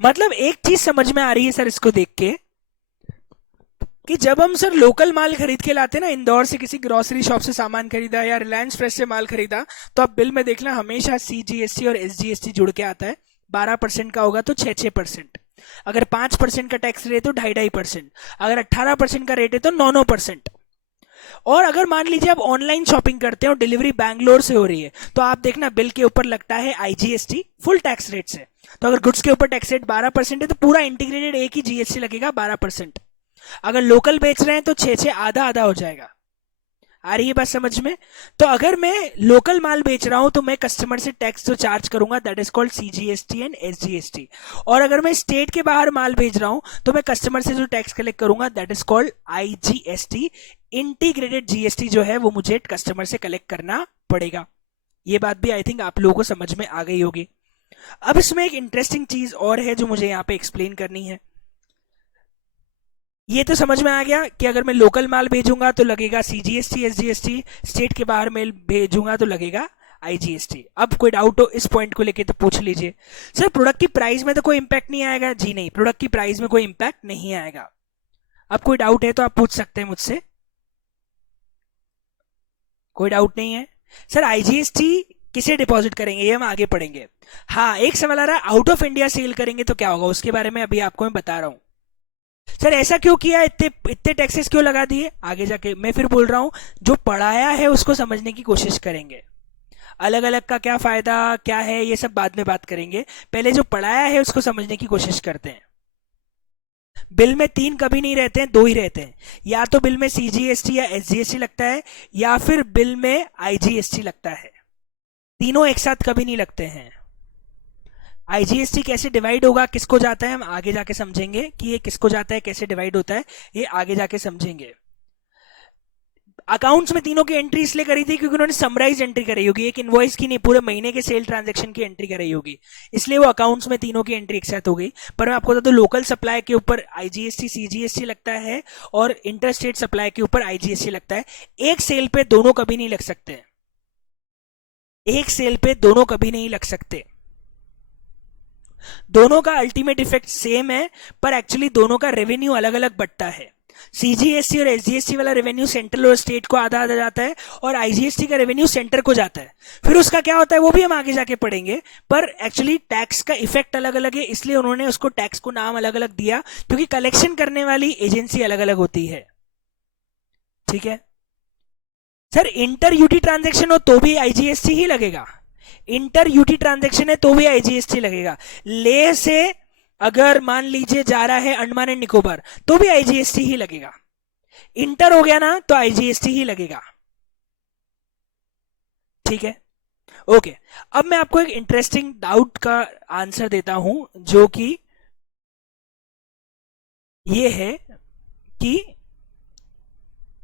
मतलब एक चीज समझ में आ रही है सर इसको देख के, कि जब हम सर लोकल माल खरीद के लाते ना, इंदौर से किसी ग्रोसरी शॉप से सामान खरीदा या रिलायंस फ्रेश से माल खरीदा, तो आप बिल में देखना हमेशा सीजीएसटी और एसजीएसटी जुड़ के आता है। 12% का होगा तो 6%, अगर 5% का टैक्स रेट तो 2.5%, अगर 18% का रेट है तो 9%। और अगर मान लीजिए आप ऑनलाइन शॉपिंग करते हो, डिलीवरी बैंगलोर से हो रही है, तो आप देखना बिल के ऊपर लगता है आईजीएसटी फुल टैक्स रेट से। तो अगर गुड्स के ऊपर टैक्स रेट 12% है तो पूरा इंटीग्रेटेड एक ही जीएसटी लगेगा 12%। अगर लोकल बेच रहे हैं तो 6 आधा आधा हो जाएगा। आ रही है बात समझ में? तो अगर मैं लोकल माल बेच रहा हूं तो मैं कस्टमर से टैक्स जो चार्ज करूंगा that is called CGST and SGST, और अगर मैं स्टेट के बाहर माल भेज रहा हूं तो मैं कस्टमर से जो टैक्स कलेक्ट करूंगा that is called IGST. Integrated GST जो है वो मुझे कस्टमर से कलेक्ट करना पड़ेगा। ये बात भी आई थिंक आप लोगों को समझ में आ गई होगी। अब इसमें एक इंटरेस्टिंग चीज और है जो मुझे यहाँ पे एक्सप्लेन करनी है। ये तो समझ में आ गया कि अगर मैं लोकल माल भेजूंगा तो लगेगा सीजीएसटी एसजीएसटी, स्टेट के बाहर मेल भेजूंगा तो लगेगा आईजीएसटी। अब कोई डाउट हो इस पॉइंट को लेके तो पूछ लीजिए। सर प्रोडक्ट की प्राइस में तो कोई इंपैक्ट नहीं आएगा? जी नहीं, प्रोडक्ट की प्राइस में कोई इंपैक्ट नहीं आएगा। अब कोई डाउट है तो आप पूछ सकते हैं मुझसे। कोई डाउट नहीं है? सर आईजीएसटी किसे डिपॉजिट करेंगे ये हम आगे पढ़ेंगे। हाँ, एक सवाल आ रहा है आउट ऑफ इंडिया सेल करेंगे तो क्या होगा, उसके बारे में अभी आपको मैं बता रहा हूं। सर ऐसा क्यों किया, इतने टैक्सेस क्यों लगा दिए, आगे जाके मैं फिर बोल रहा हूं। जो पढ़ाया है उसको समझने की कोशिश करेंगे, अलग अलग का क्या फायदा क्या है ये सब बाद में बात करेंगे, पहले जो पढ़ाया है उसको समझने की कोशिश करते हैं। बिल में 3 कभी नहीं रहते हैं, 2 ही रहते हैं। या तो बिल में सीजीएसटी या एसजीएसटी लगता है, या फिर बिल में आईजीएसटी लगता है। तीनों एक साथ कभी नहीं लगते हैं। आईजीएसटी कैसे डिवाइड होगा, किसको जाता है, हम आगे जाके समझेंगे कि ये किसको जाता है, कैसे डिवाइड होता है, ये आगे जाके समझेंगे। अकाउंट्स में तीनों की एंट्री इसलिए करी थी क्योंकि उन्होंने समराइज एंट्री कराई होगी, एक इनवॉइस की नहीं, पूरे महीने के सेल ट्रांजैक्शन की एंट्री कराई होगी, इसलिए वो अकाउंट्स में तीनों की एंट्री एक साथ हो गई। पर मैं आपको बता दूं लोकल सप्लाई के ऊपर आईजीएसटी सीजीएसटी लगता है और इंटर स्टेट सप्लाई के ऊपर आईजीएसटी लगता है। एक सेल पे दोनों कभी नहीं लग सकते, एक सेल पे दोनों कभी नहीं लग सकते। दोनों का अल्टीमेट इफेक्ट सेम है, पर एक्चुअली दोनों का रेवेन्यू अलग अलग बढ़ता है। सीजीएसटी और एसजीएसटी वाला रेवेन्यू सेंट्रल और स्टेट को आधा आधा जाता है, और आईजीएसटी का रेवेन्यू सेंटर को जाता है। फिर उसका क्या होता है वो भी हम आगे जाके पढ़ेंगे, पर एक्चुअली टैक्स का इफेक्ट अलग अलग है, इसलिए उन्होंने उसको टैक्स को नाम अलग अलग दिया, क्योंकि कलेक्शन करने वाली एजेंसी अलग अलग होती है। ठीक है सर, इंटर यूटी ट्रांजेक्शन हो तो भी आईजीएसटी ही लगेगा, इंटर यूटी ट्रांजेक्शन है तो भी आईजीएसटी लगेगा। ले से अगर मान लीजिए जा रहा है अंडमान एंड निकोबार तो भी आईजीएसटी ही लगेगा। इंटर हो गया ना तो आईजीएसटी ही लगेगा। ठीक है, ओके। अब मैं आपको एक इंटरेस्टिंग डाउट का आंसर देता हूं, जो कि ये है कि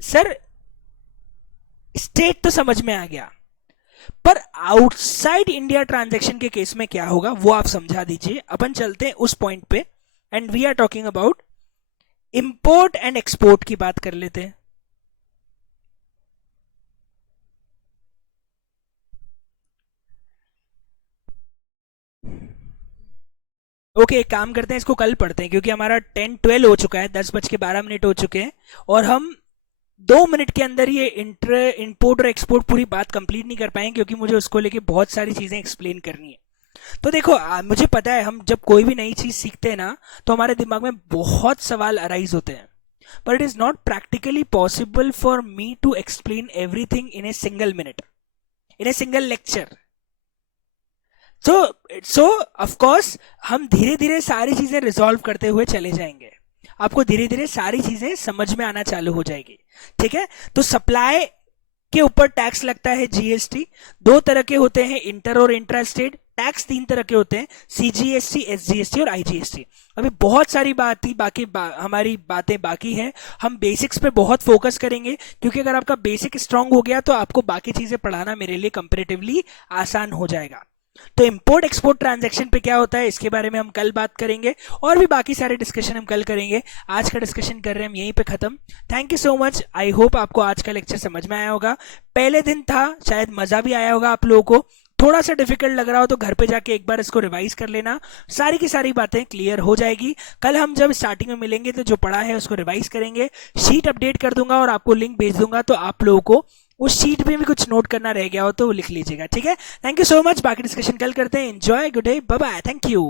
सर स्टेट तो समझ में आ गया, पर आउटसाइड इंडिया ट्रांजैक्शन के केस में क्या होगा वो आप समझा दीजिए। अपन चलते हैं उस पॉइंट पे, and we are talking about import and export की बात कर लेते हैं। ओके, एक काम करते हैं, इसको कल पढ़ते हैं, क्योंकि हमारा 10-12 हो चुका है, 10:12 हो चुके हैं, और हम 2 मिनट के अंदर ये इंपोर्ट और एक्सपोर्ट पूरी बात कंप्लीट नहीं कर पाएंगे, क्योंकि मुझे उसको लेके बहुत सारी चीजें एक्सप्लेन करनी है। तो देखो मुझे पता है हम जब कोई भी नई चीज सीखते हैं ना तो हमारे दिमाग में बहुत सवाल अराइज होते हैं, but it is not practically possible for me to explain everything in a single minute, in a single lecture. so of course हम धीरे धीरे सारी चीजें रिजॉल्व करते हुए चले जाएंगे, आपको धीरे धीरे सारी चीजें समझ में आना चालू हो जाएगी। ठीक है, तो सप्लाई के ऊपर टैक्स लगता है जीएसटी। दो तरह के होते हैं, इंटर और इंट्रा स्टेट। टैक्स तीन तरह के होते हैं, सीजीएसटी, एसजीएसटी और आईजीएसटी। अभी बहुत सारी बात थी, हमारी बातें बाकी हैं। हम बेसिक्स पे बहुत फोकस करेंगे, क्योंकि अगर आपका बेसिक स्ट्रांग हो गया तो आपको बाकी चीजें पढ़ाना मेरे लिए कंपैरेटिवली आसान हो जाएगा। तो इंपोर्ट एक्सपोर्ट ट्रांजैक्शन पे क्या होता है इसके बारे में हम कल बात करेंगे, और भी बाकी सारे डिस्कशन हम कल करेंगे। आज का डिस्कशन कर रहे हैं हम यहीं पे खत्म। Thank you so much. I hope आपको आज का लेक्चर समझ में आया होगा। पहले दिन था, शायद मजा भी आया होगा आप लोगों को। थोड़ा सा डिफिकल्ट लग रहा हो तो घर पे जाके एक बार इसको रिवाइज कर लेना, सारी की सारी बातें क्लियर हो जाएगी। कल हम जब स्टार्टिंग में मिलेंगे तो जो पढ़ा है उसको रिवाइज करेंगे। शीट अपडेट कर दूंगा और आपको लिंक भेज दूंगा, तो आप लोगों को उस शीट में भी कुछ नोट करना रह गया हो तो वो लिख लीजिएगा। ठीक है, थैंक यू सो मच। बाकी डिस्कशन कल करते हैं। Enjoy, good day, bye bye, thank you.